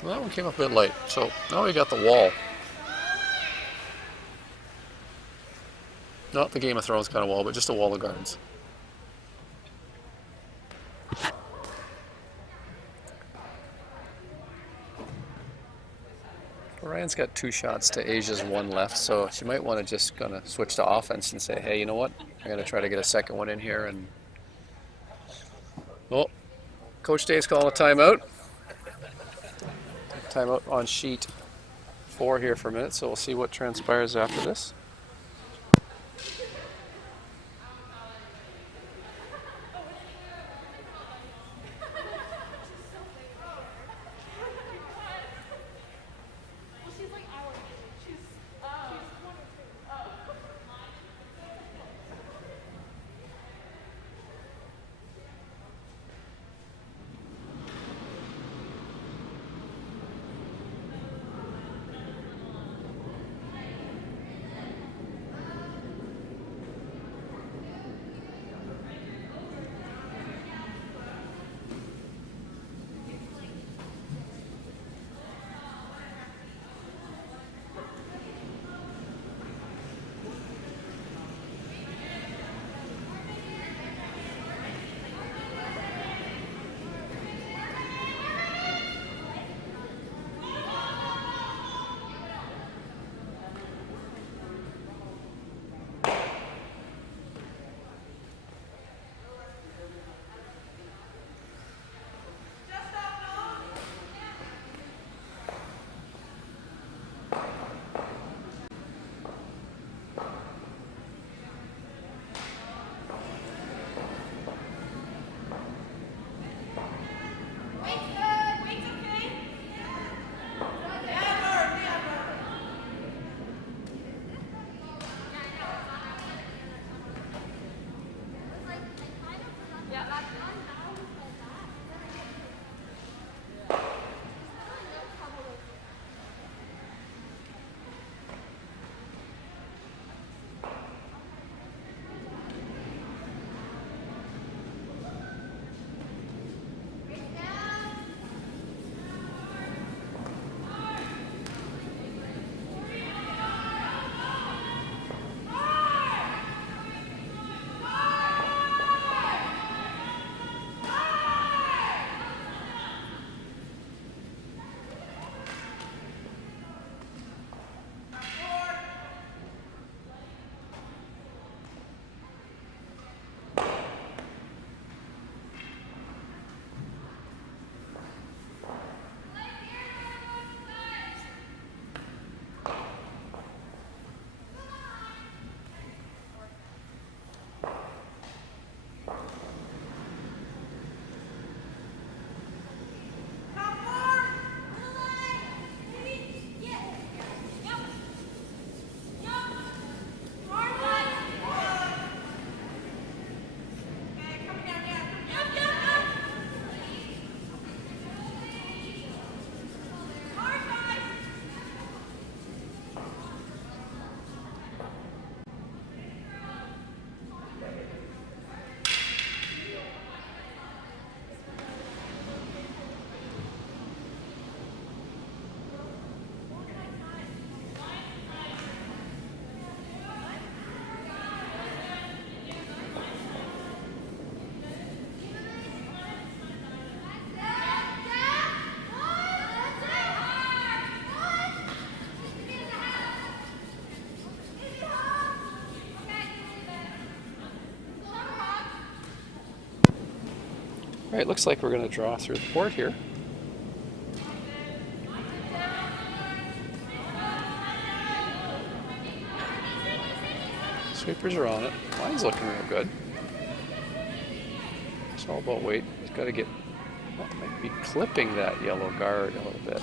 Well, that one came up a bit light. So now we got the wall. Not the Game of Thrones kind of wall, but just a wall of guards. Ryan's got 2 shots to Asia's 1 left, so she might want to just kind of switch to offense and say, hey, you know what? I'm going to try to get a second one in here. And well, Coach Dave's calling a timeout. Timeout on sheet 4 here for a minute, so we'll see what transpires after this. All right, looks like we're going to draw through the port here. Sweepers are on it. Line's looking real good. It's all about weight. He's got to get, well, might be clipping that yellow guard a little bit.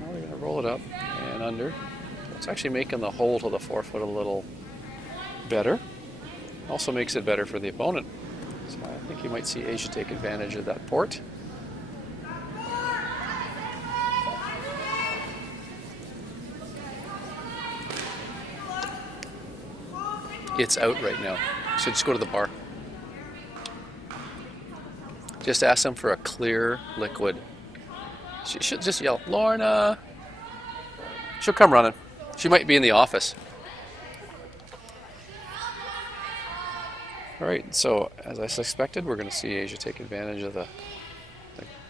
Now they're going to roll it up and under. It's actually making the hole to the forefoot a little better. Also makes it better for the opponent. So I think you might see Asia take advantage of that port. It's out right now. So just go to the bar. Just ask them for a clear liquid. She should just yell, Lorna. She'll come running. She might be in the office. All right, so as I suspected, we're going to see Asia take advantage of the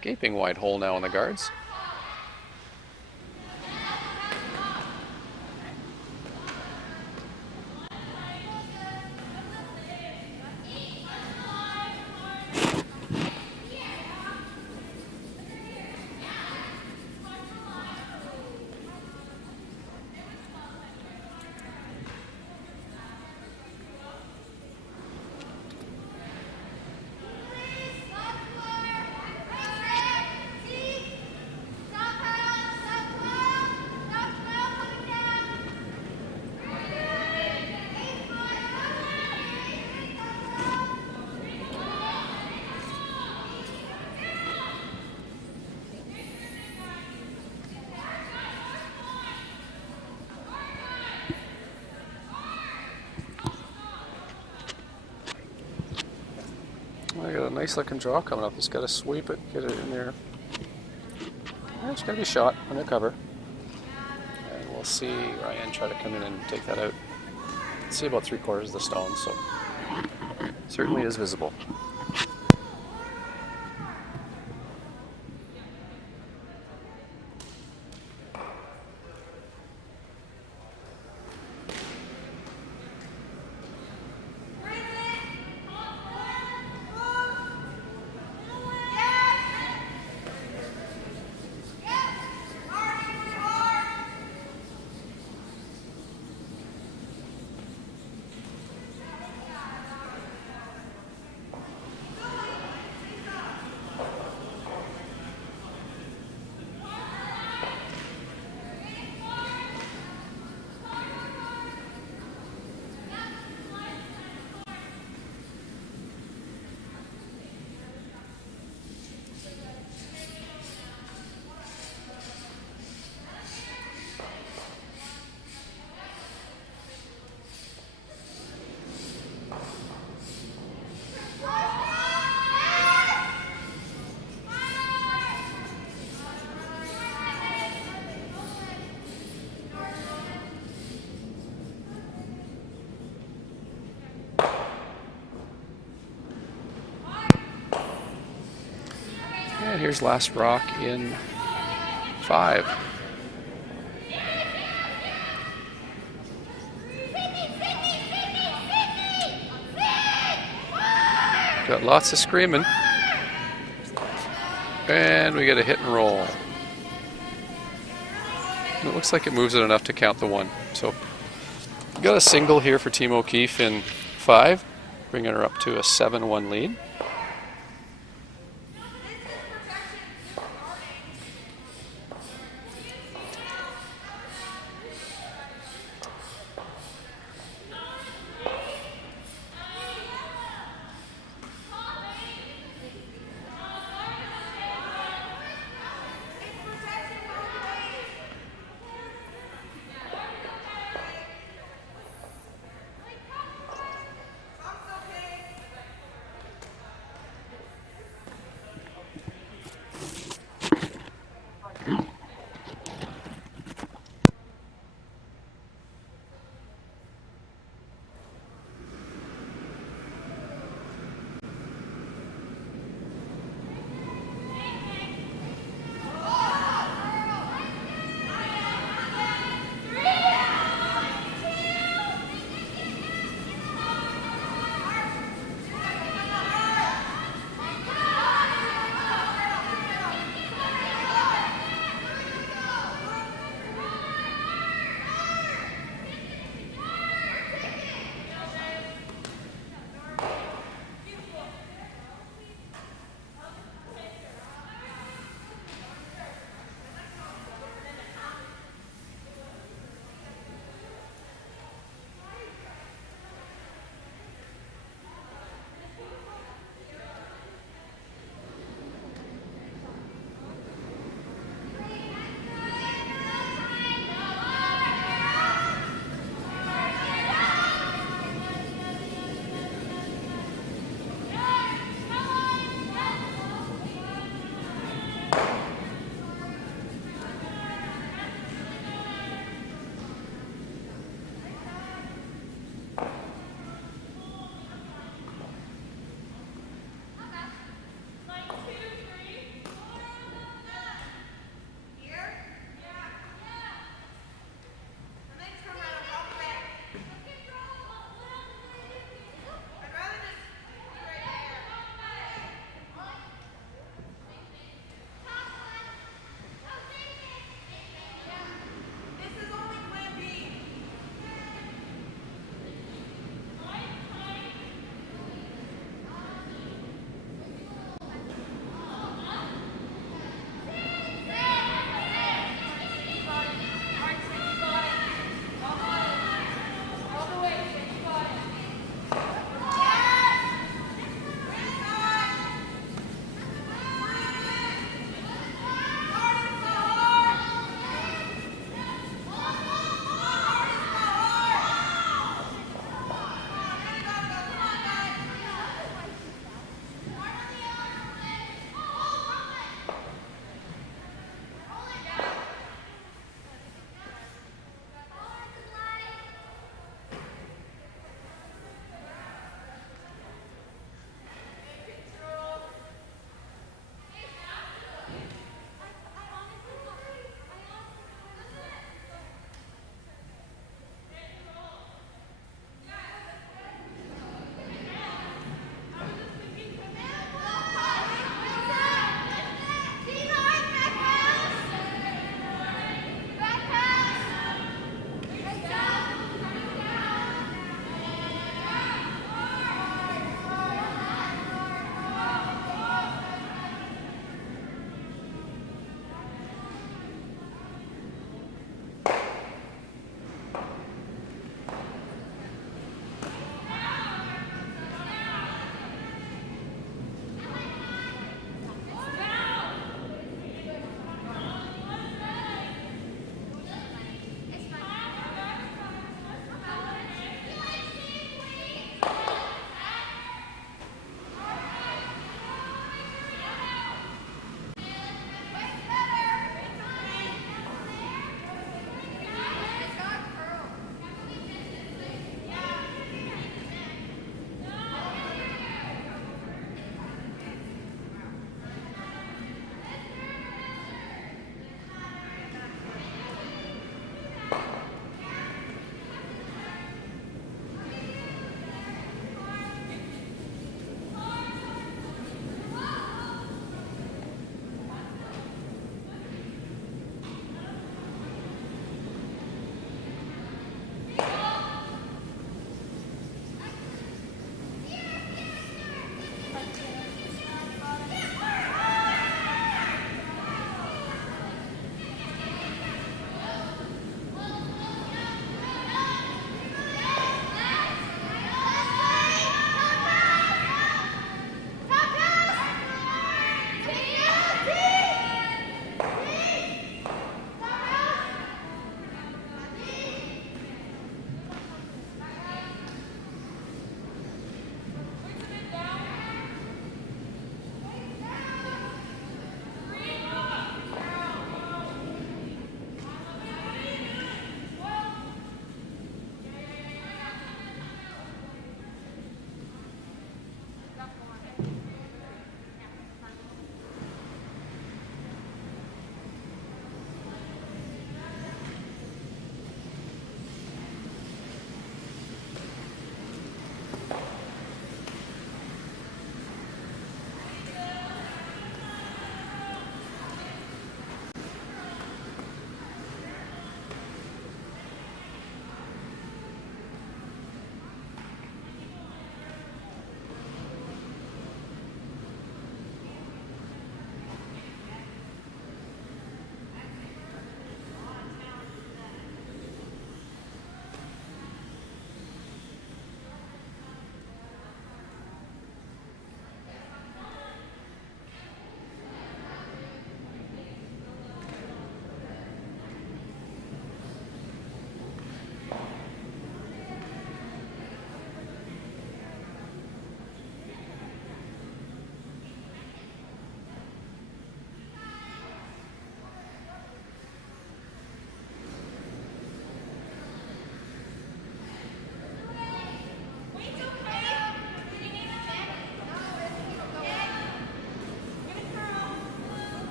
gaping wide hole now in the guards. I got a nice looking draw coming up. Just got to sweep it, get it in there. It's going to be shot undercover. And we'll see Ryan try to come in and take that out. See about 3/4 of the stone, so certainly is visible. And here's last rock in 5. Got lots of screaming. And we get a hit and roll. And it looks like it moves it enough to count the 1. So got a single here for Team O'Keefe in 5, bringing her up to a 7-1 lead.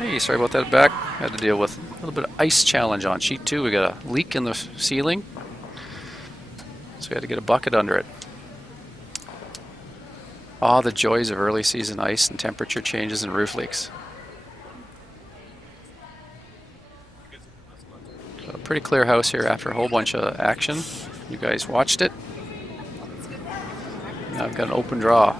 Hey, sorry about that back. Had to deal with a little bit of ice challenge on sheet 2. We got a leak in the ceiling, so we had to get a bucket under it. Ah, the joys of early season ice and temperature changes and roof leaks. So a pretty clear house here after a whole bunch of action. You guys watched it. Now I've got an open draw.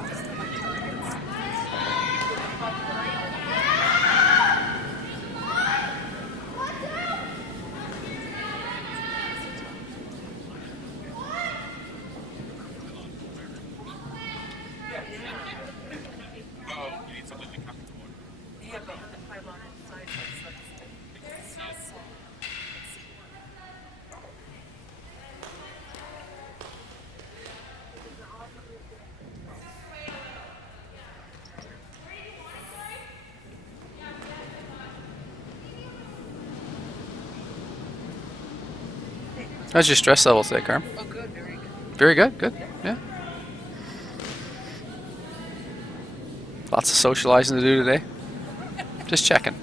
How's your stress level today, Carm? Oh, good. Very good. Very good. Good. Yeah. Lots of socializing to do today. Just checking.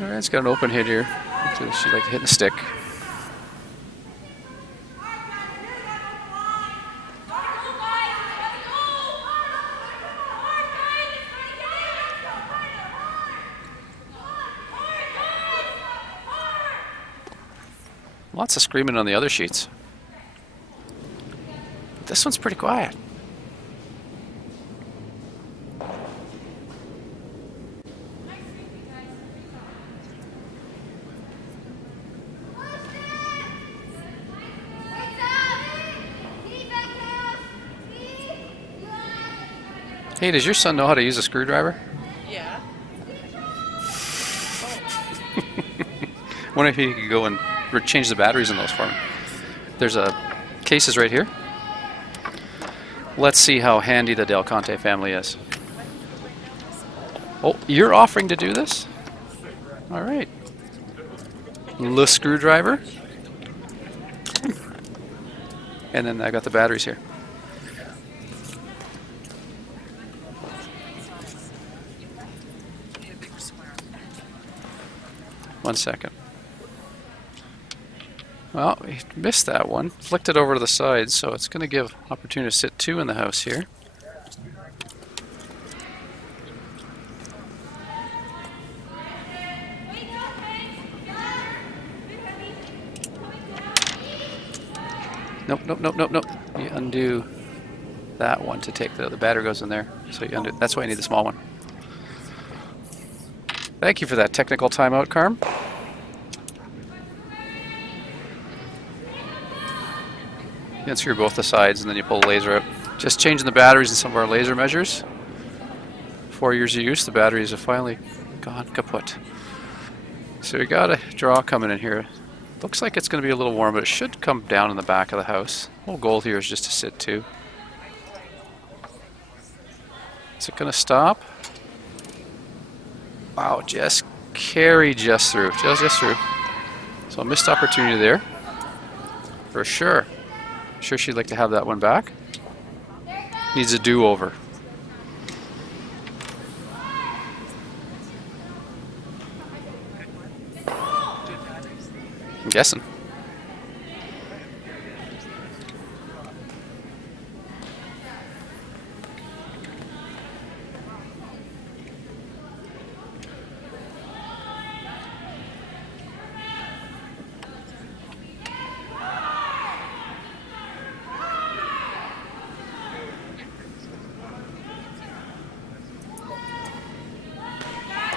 All right, it's got an open hit here. She'd like to hit the stick. Lots of screaming on the other sheets. This one's pretty quiet. Hey, does your son know how to use a screwdriver? Yeah. Wonder if he could go and change the batteries in those for me. There's cases right here. Let's see how handy the Del Conte family is. Oh, you're offering to do this? All right. The screwdriver. And then I got the batteries here. One second. Well, we missed that one. Flicked it over to the side, so it's going to give opportunity to sit 2 in the house here. Nope, nope, nope, nope, nope. You undo that one to take the battery goes in there. So you undo. That's why you need the small one. Thank you for that technical timeout, Carm. You unscrew both the sides and then you pull the laser out. Just changing the batteries in some of our laser measures. 4 years of use, the batteries have finally gone kaput. So we got a draw coming in here. Looks like it's going to be a little warm, but it should come down in the back of the house. The whole goal here is just to sit 2. Is it going to stop? Wow, just carry just through. Just through. So a missed opportunity there. For sure. Sure she'd like to have that one back. Needs a do-over. I'm guessing.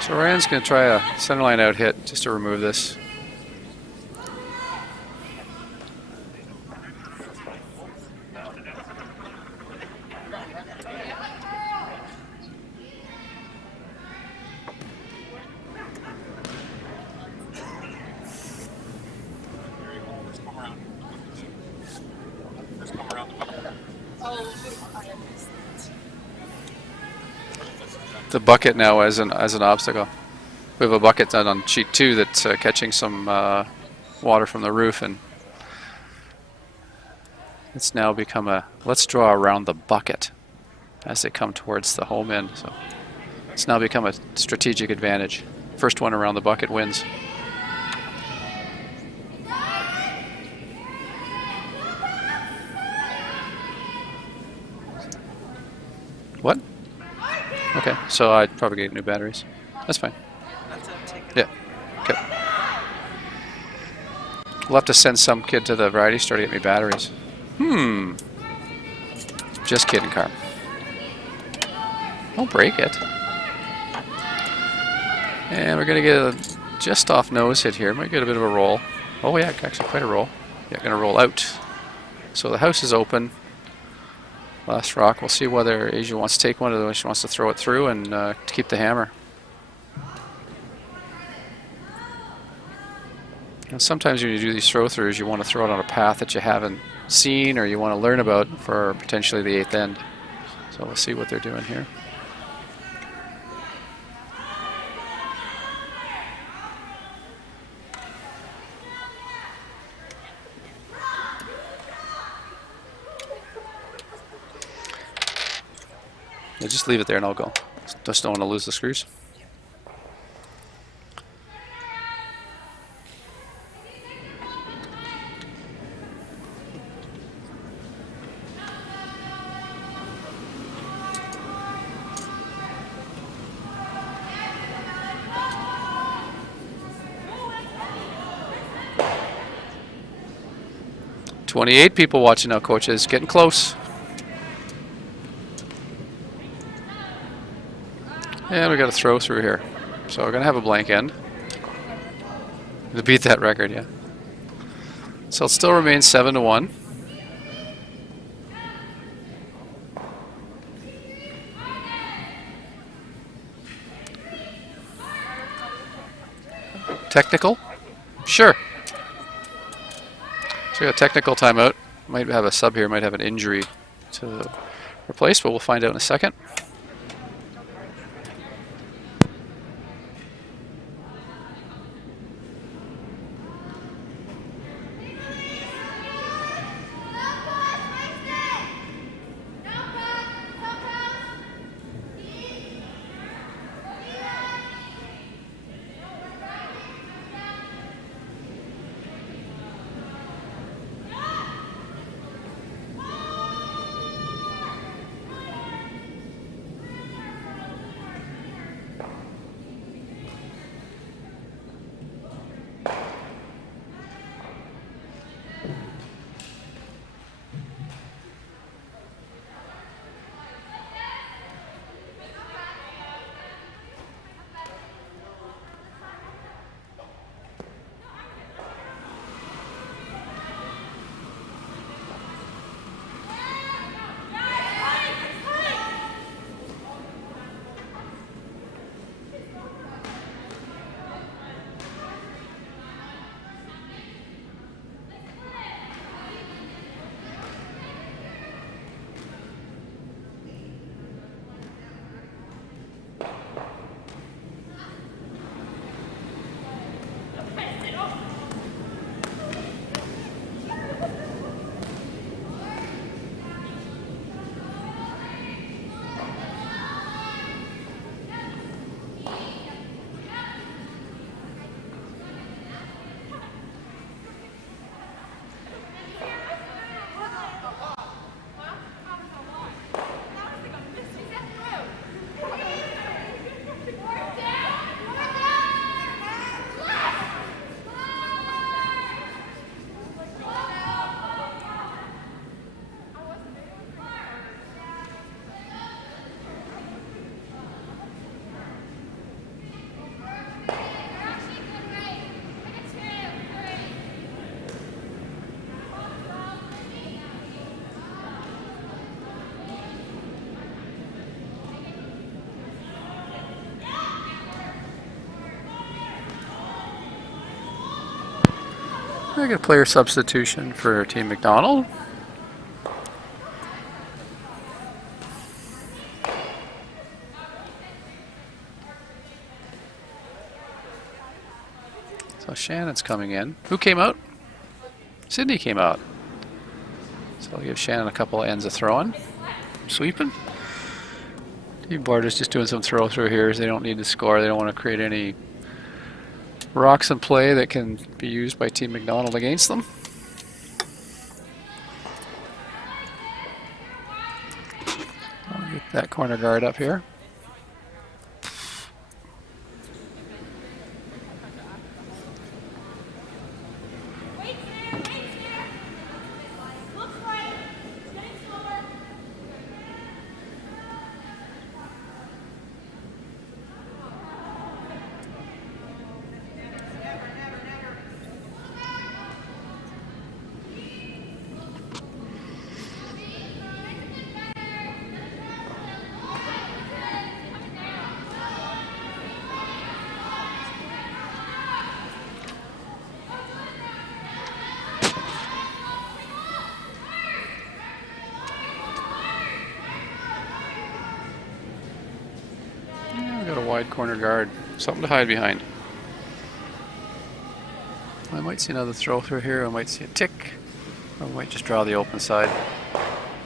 So Ryan's going to try a centerline out hit just to remove this. The bucket now as an obstacle. We have a bucket done on sheet 2 that's catching some water from the roof, and It's now become a let's draw around the bucket as they come towards the home end. So it's now become a strategic advantage. First one around the bucket wins. What? Okay, so I'd probably get new batteries. That's fine. That's a take. Yeah. Okay. We'll have to send some kid to the variety store to get me batteries. Just kidding, Carm. Don't break it. And we're going to get a just off nose hit here. Might get a bit of a roll. Oh yeah, actually quite a roll. Yeah, going to roll out. So the house is open. Last rock. We'll see whether Asia wants to take one or whether she wants to throw it through and to keep the hammer. And sometimes when you do these throw throughs, you want to throw it on a path that you haven't seen or you want to learn about for potentially the 8th end. So we'll see what they're doing here. Yeah, just leave it there and I'll go. Just don't want to lose the screws. "28 people watching now, coaches. Getting close." And we got a throw through here. So we're going to have a blank end. To beat that record, yeah. So it still remains 7-1. Technical? Sure. So we got a technical timeout. Might have a sub here, might have an injury to replace, but we'll find out in a second. I get a player substitution for Team MacDonald. So Shannon's coming in. Who came out? Sydney came out. So I'll give Shannon a couple of ends of throwing. Sweeping. Team Borders just doing some throw through here. They don't need to score. They don't want to create any rocks in play that can be used by Team MacDonald against them. I'll get that corner guard up here. Corner guard, something to hide behind. I might see another throw through here. I might see a tick, or I might just draw the open side.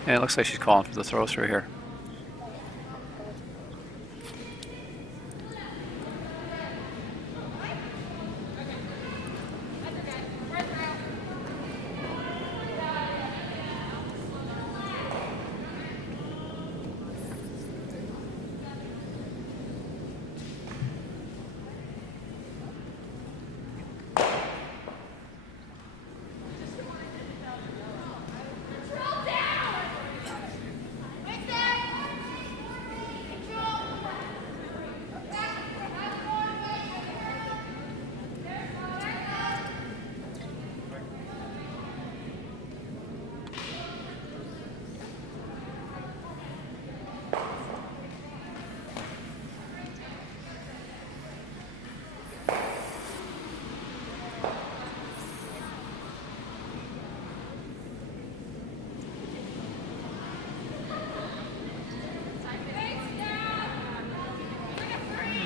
And it looks like she's calling for the throw through here.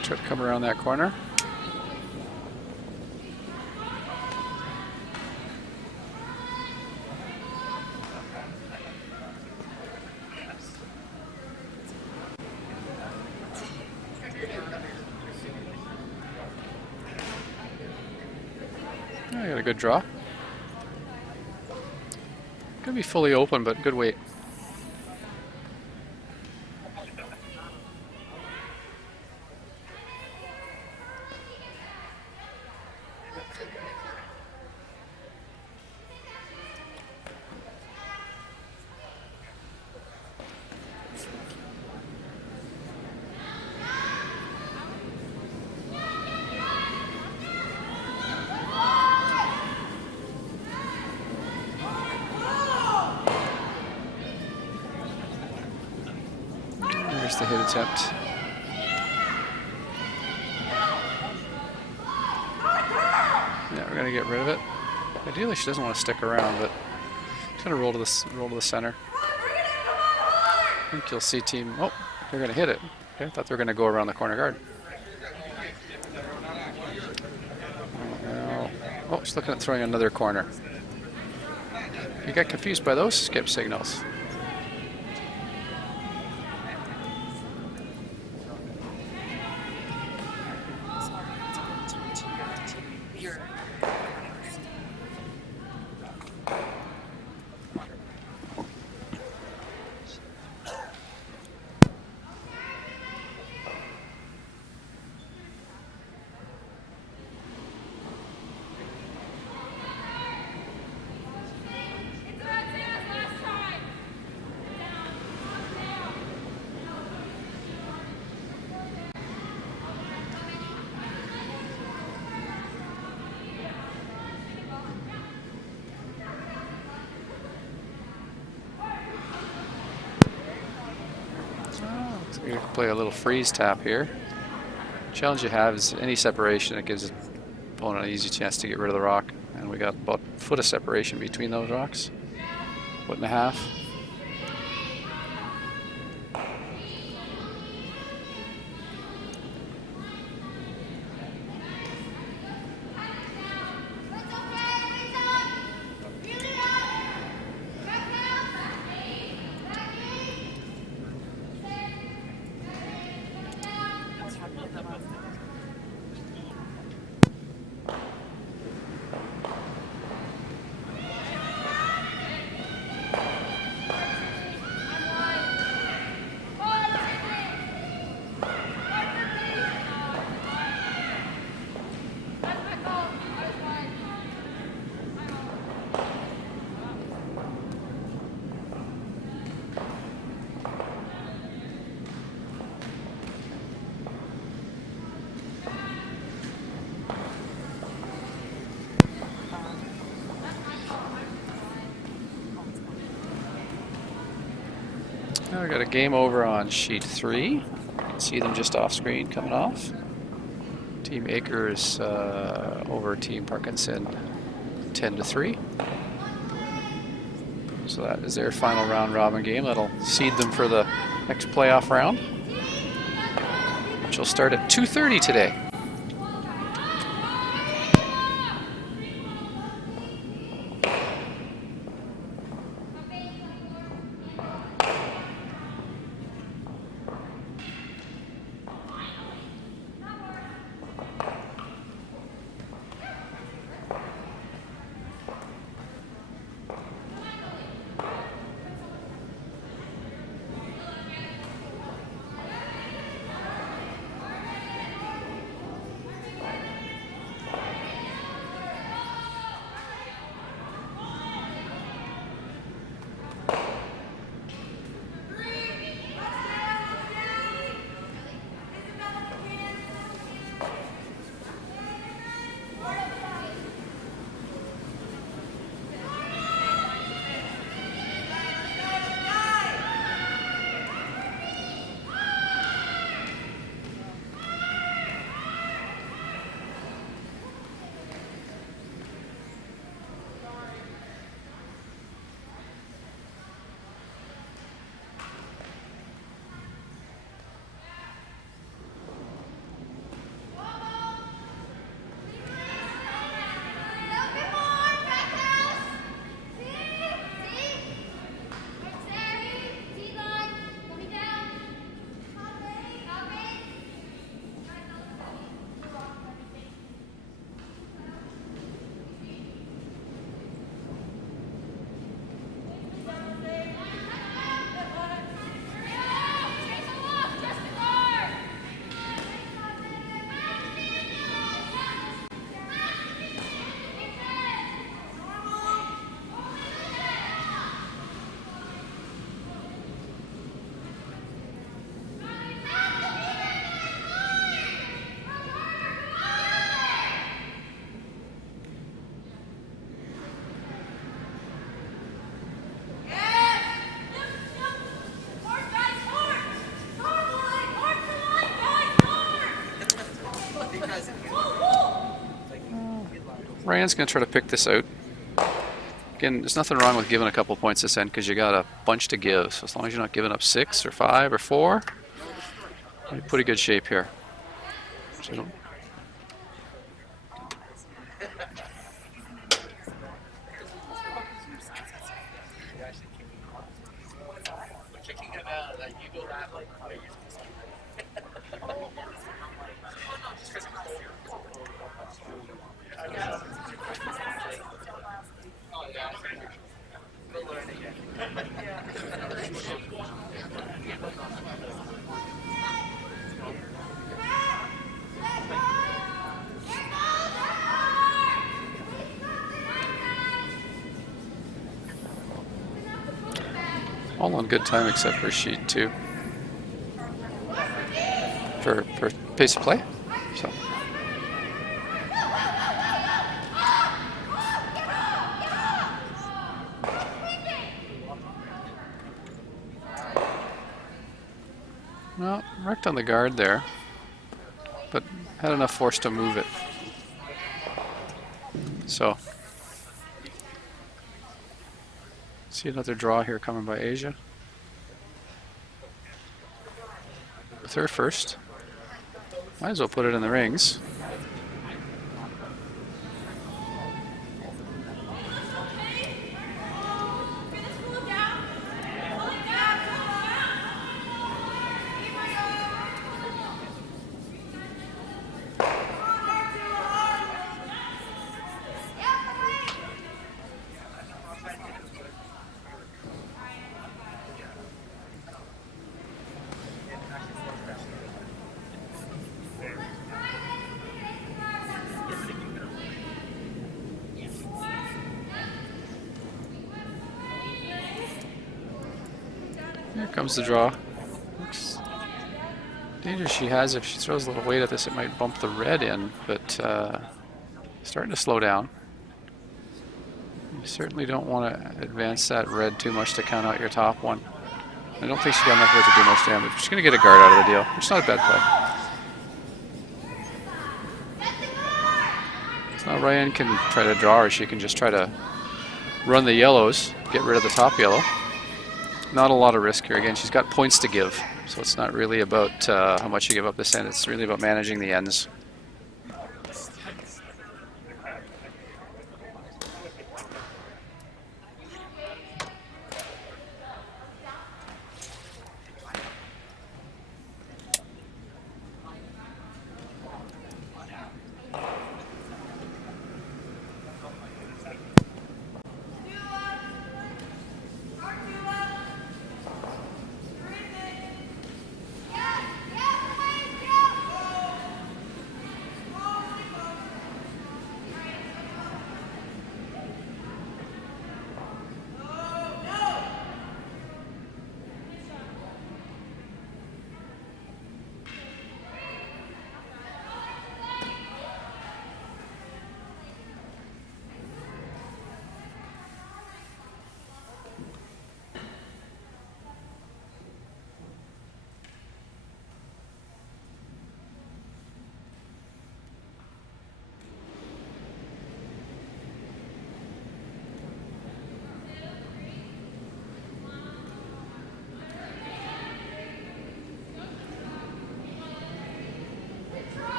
Try to come around that corner. I got a good draw. Could be fully open, but good weight. The hit attempt. Yeah, we're gonna get rid of it. Ideally, she doesn't want to stick around, but she's gonna roll to the center. I think you'll see team. Oh, they're gonna hit it. Okay, I thought they were gonna go around the corner guard. Oh, she's looking at throwing another corner. You got confused by those skip signals. We play a little freeze tap here. Challenge you have is any separation that gives the opponent an easy chance to get rid of the rock. And we got about a foot of separation between those rocks. 1.5 feet. Now we got a game over on sheet 3. You can see them just off screen coming off. Team Akers over Team Parkinson 10-3. So that is their final round robin game. That'll seed them for the next playoff round, which will start at 2:30 today. Ryan's going to try to pick this out. Again, there's nothing wrong with giving a couple points this end because you got a bunch to give. So as long as you're not giving up 6 or 5 or 4, you're in pretty good shape here. So don't. All on good time except for sheet 2 for pace of play. So. Well, wrecked on the guard there, but had enough force to move it. So. See another draw here coming by Asia. With her first. Might as well put it in the rings. Here comes the draw. Danger she has, if she throws a little weight at this, it might bump the red in, but starting to slow down. You certainly don't want to advance that red too much to count out your top one. I don't think she's got enough wood to do much damage. She's going to get a guard out of the deal, which is not a bad play. So now Ryan can try to draw, or she can just try to run the yellows, get rid of the top yellow. Not a lot of risk here. Again, she's got points to give, so it's not really about how much you give up this end. It's really about managing the ends.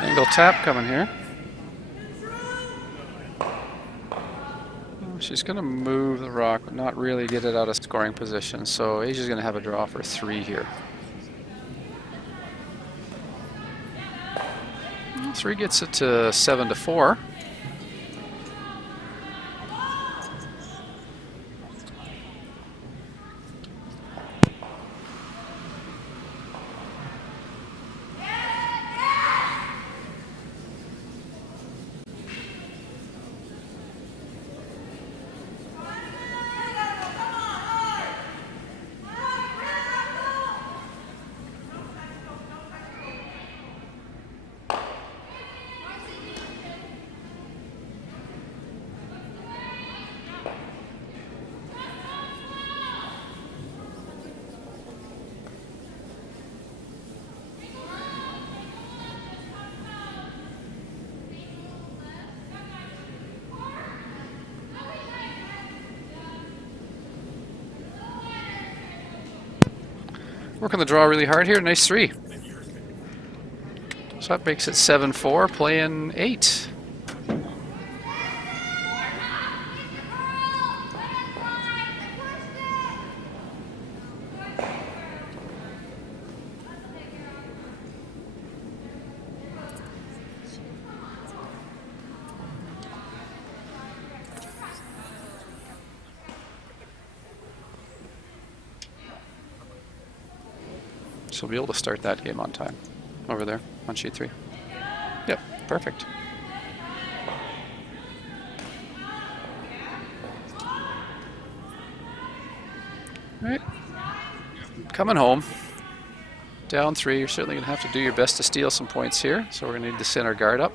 Angle tap coming here. She's going to move the rock, but not really get it out of scoring position. So Asia's going to have a draw for 3 here. 3 gets it to 7-4. Working the draw really hard here. Nice 3. So that makes it 7-4, playing 8. She'll be able to start that game on time. Over there, on sheet 3. Yep, perfect. All right, coming home. Down 3, you're certainly going to have to do your best to steal some points here. So we're going to need to send our guard up.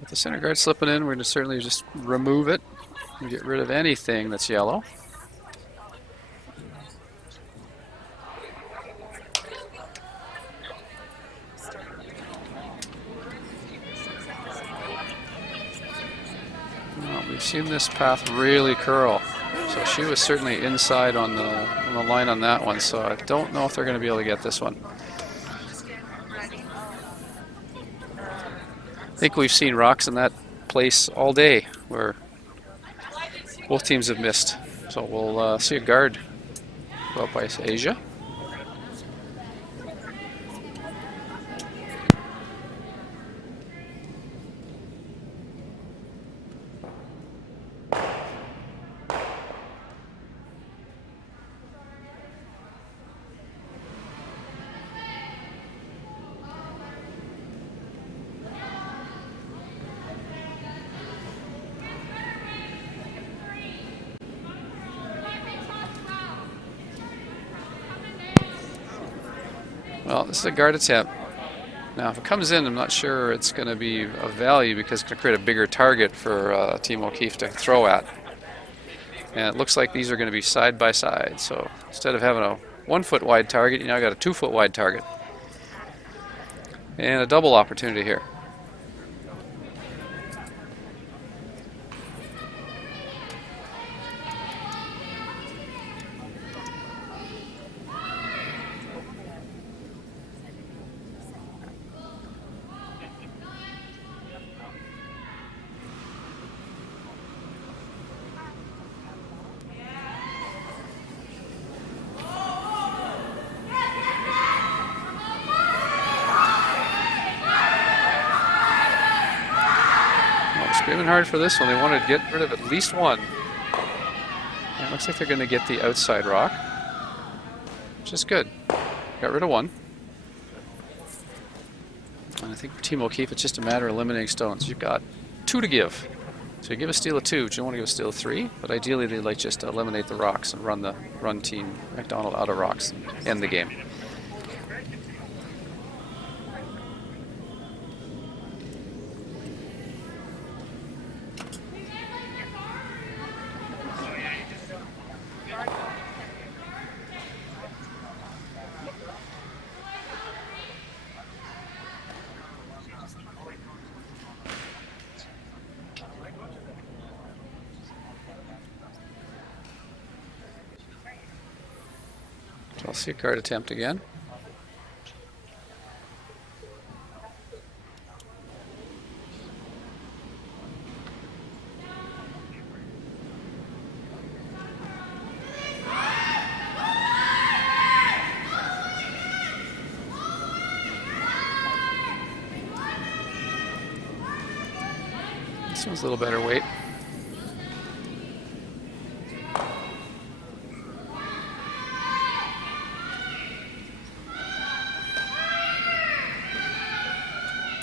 With the center guard slipping in, we're going to certainly just remove it Get rid of anything that's yellow. Well, we've seen this path really curl. So she was certainly inside on the line on that one. So I don't know if they're going to be able to get this one. I think we've seen rocks in that place all day where both teams have missed. So we'll see a guard go up by Asia. Well, this is a guard attempt. Now, if it comes in, I'm not sure it's going to be of value because it's going to create a bigger target for Team O'Keefe to throw at. And it looks like these are going to be side by side. So instead of having a 1 foot wide target, you now got a 2 foot wide target. And a double opportunity here. Screaming hard for this one. They want to get rid of at least one. And it looks like they're going to get the outside rock, which is good. Got rid of one. And I think for Team O'Keefe, it's just a matter of eliminating stones. You've got 2 to give. So you give a steal of 2, but you don't want to give a steal of 3. But ideally, they'd like just to eliminate the rocks and run Team MacDonald out of rocks and end the game. I'll see a guard attempt again. This one's a little better weight.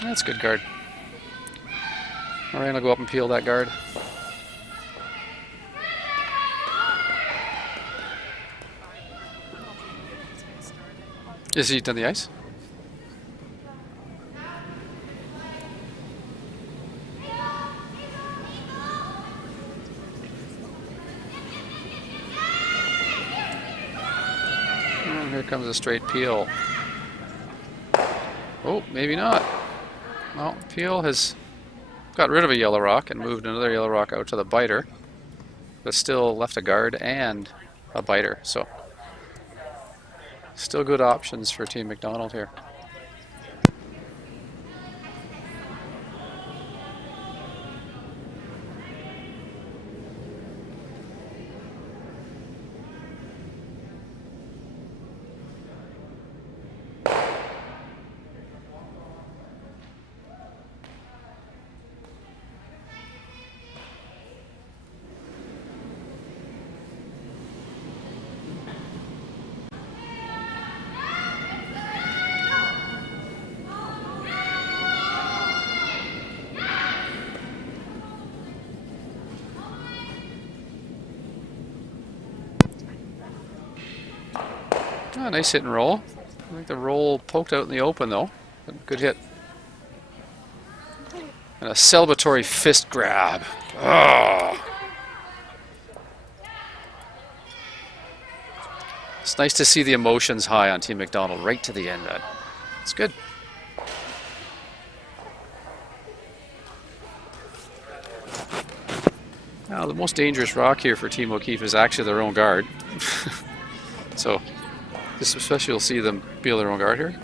That's a good guard. Alright, I'll go up and peel that guard. Is he on the ice? And here comes a straight peel. Oh, maybe not. Well, Peel has got rid of a yellow rock and moved another yellow rock out to the biter, but still left a guard and a biter. So still good options for Team MacDonald here. Oh, nice hit and roll. I think the roll poked out in the open though. Good hit. And a celebratory fist grab. Oh. It's nice to see the emotions high on Team MacDonald right to the end. It's good. Now, the most dangerous rock here for Team O'Keefe is actually their own guard. So, this especially you'll see them peel their own guard here.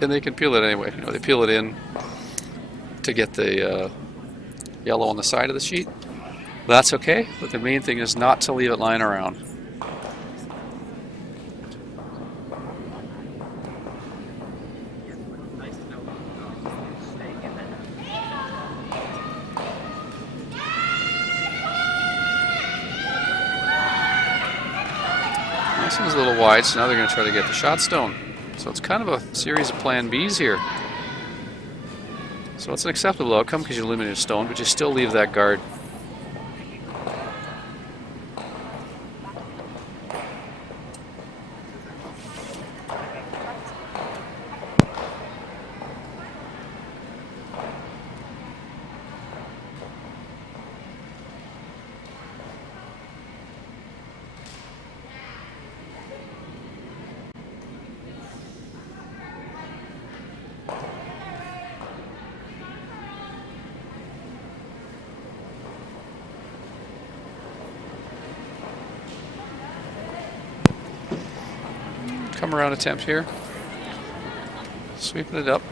And they can peel it anyway. You know, they peel it in to get the yellow on the side of the sheet. That's okay, but the main thing is not to leave it lying around. This one's a little wide, so now they're going to try to get the shot stone. So it's kind of a series of plan Bs here. So it's an acceptable outcome because you eliminate a stone, but you still leave that guard. Come around attempt here. Sweeping it up.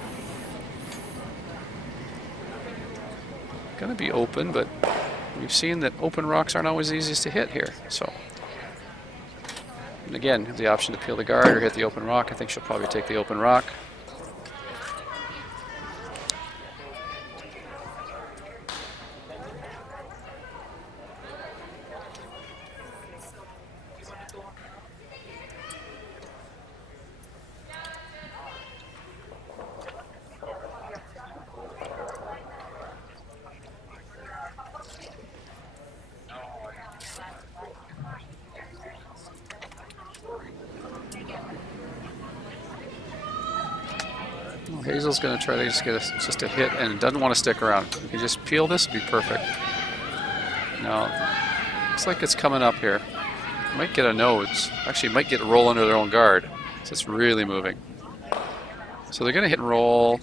Gonna be open, but we've seen that open rocks aren't always the easiest to hit here. So, and again, have the option to peel the guard or hit the open rock. I think she'll probably take the open rock. Hazel's going to try to just get just a hit and doesn't want to stick around. If you just peel this, it'd be perfect. Now, looks like it's coming up here. Might get a nose. Actually, might get a roll under their own guard. So it's really moving. So they're going to hit and roll.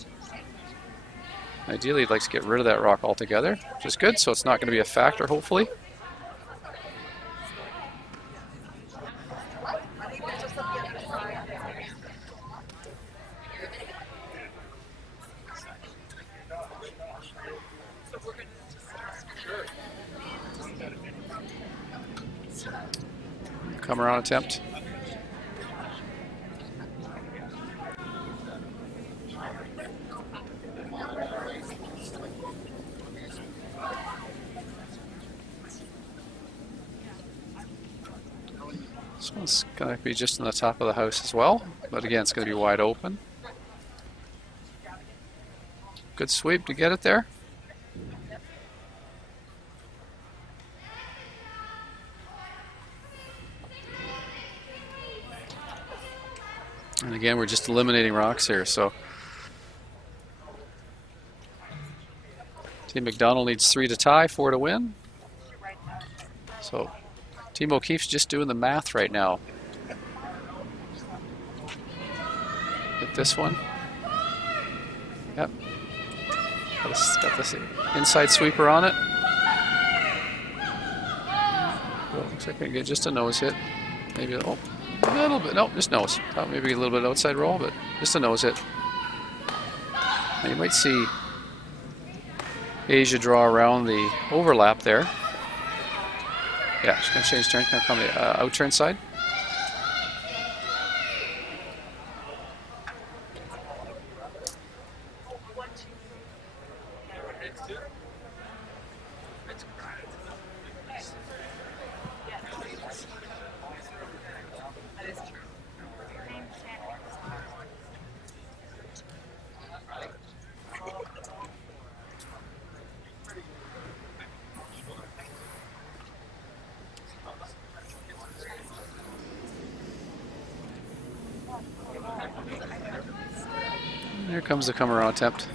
Ideally, you'd like to get rid of that rock altogether, which is good. So it's not going to be a factor, hopefully. Come around attempt. This one's going to be just on the top of the house as well, but again, it's going to be wide open. Good sweep to get it there. And again, we're just eliminating rocks here, so Team MacDonald needs 3 to tie, 4 to win. So Team O'Keefe's just doing the math right now. Hit this one. Yep. Got this inside sweeper on it. Well, looks like I can get just a nose hit. Maybe a little bit. Nope, just nose. Thought maybe a little bit outside roll, but just a nose hit. Now you might see Asia draw around the overlap there. Yeah, she's going to change turn. Going to come the out turn side. Here comes the come around attempt.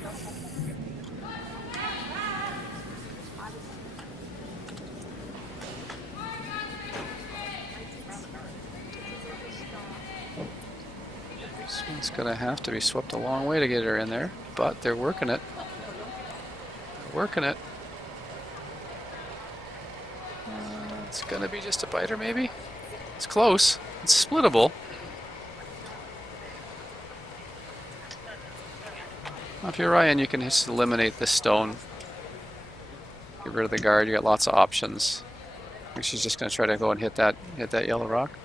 going to have to be swept a long way to get her in there, but they're working it. Working it. It's going to be just a biter, maybe? It's close. It's splittable. Well, if you're Ryan, you can just eliminate this stone. Get rid of the guard. You got lots of options. I think she's just going to try to go and hit that yellow rock.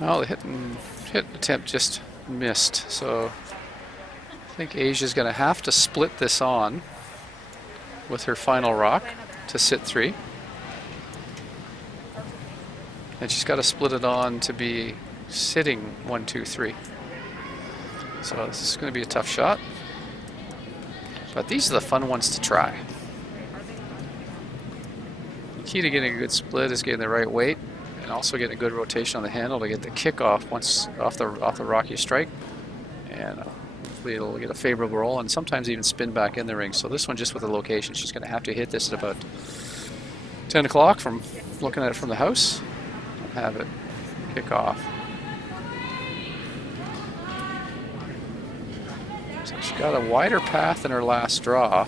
Well, the hit attempt just missed, so I think Asia's going to have to split this on with her final rock to sit 3. And she's got to split it on to be sitting 1, 2, 3. So this is going to be a tough shot. But these are the fun ones to try. The key to getting a good split is getting the right weight and also getting a good rotation on the handle to get the kickoff once off the rock you strike. And hopefully it'll get a favorable roll and sometimes even spin back in the ring. So this one, just with the location, she's going to have to hit this at about 10 o'clock from looking at it from the house and have it kick off. So she's got a wider path in her last draw.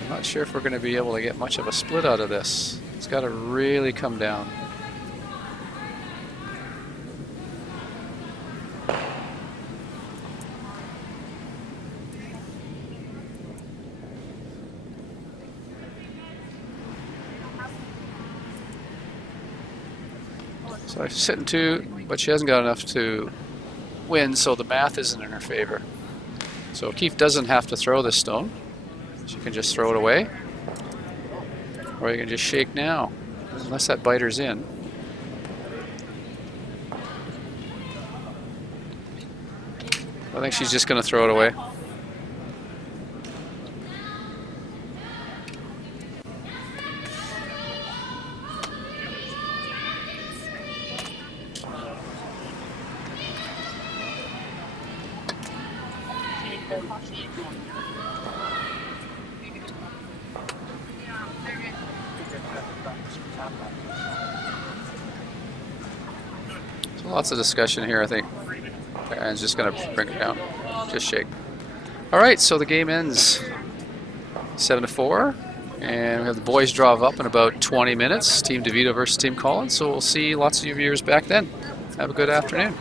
I'm not sure if we're going to be able to get much of a split out of this. It's got to really come down. So she's sitting 2, but she hasn't got enough to win, so the math isn't in her favor. So Keefe doesn't have to throw this stone. She can just throw it away. Or you can just shake now, unless that biter's in. I think she's just going to throw it away. So lots of discussion here, I think. And just going to bring it down. Just shake. All right, so the game ends 7-4. And we have the boys draw up in about 20 minutes. Team DeVito versus Team Collins. So we'll see lots of you viewers back then. Have a good afternoon.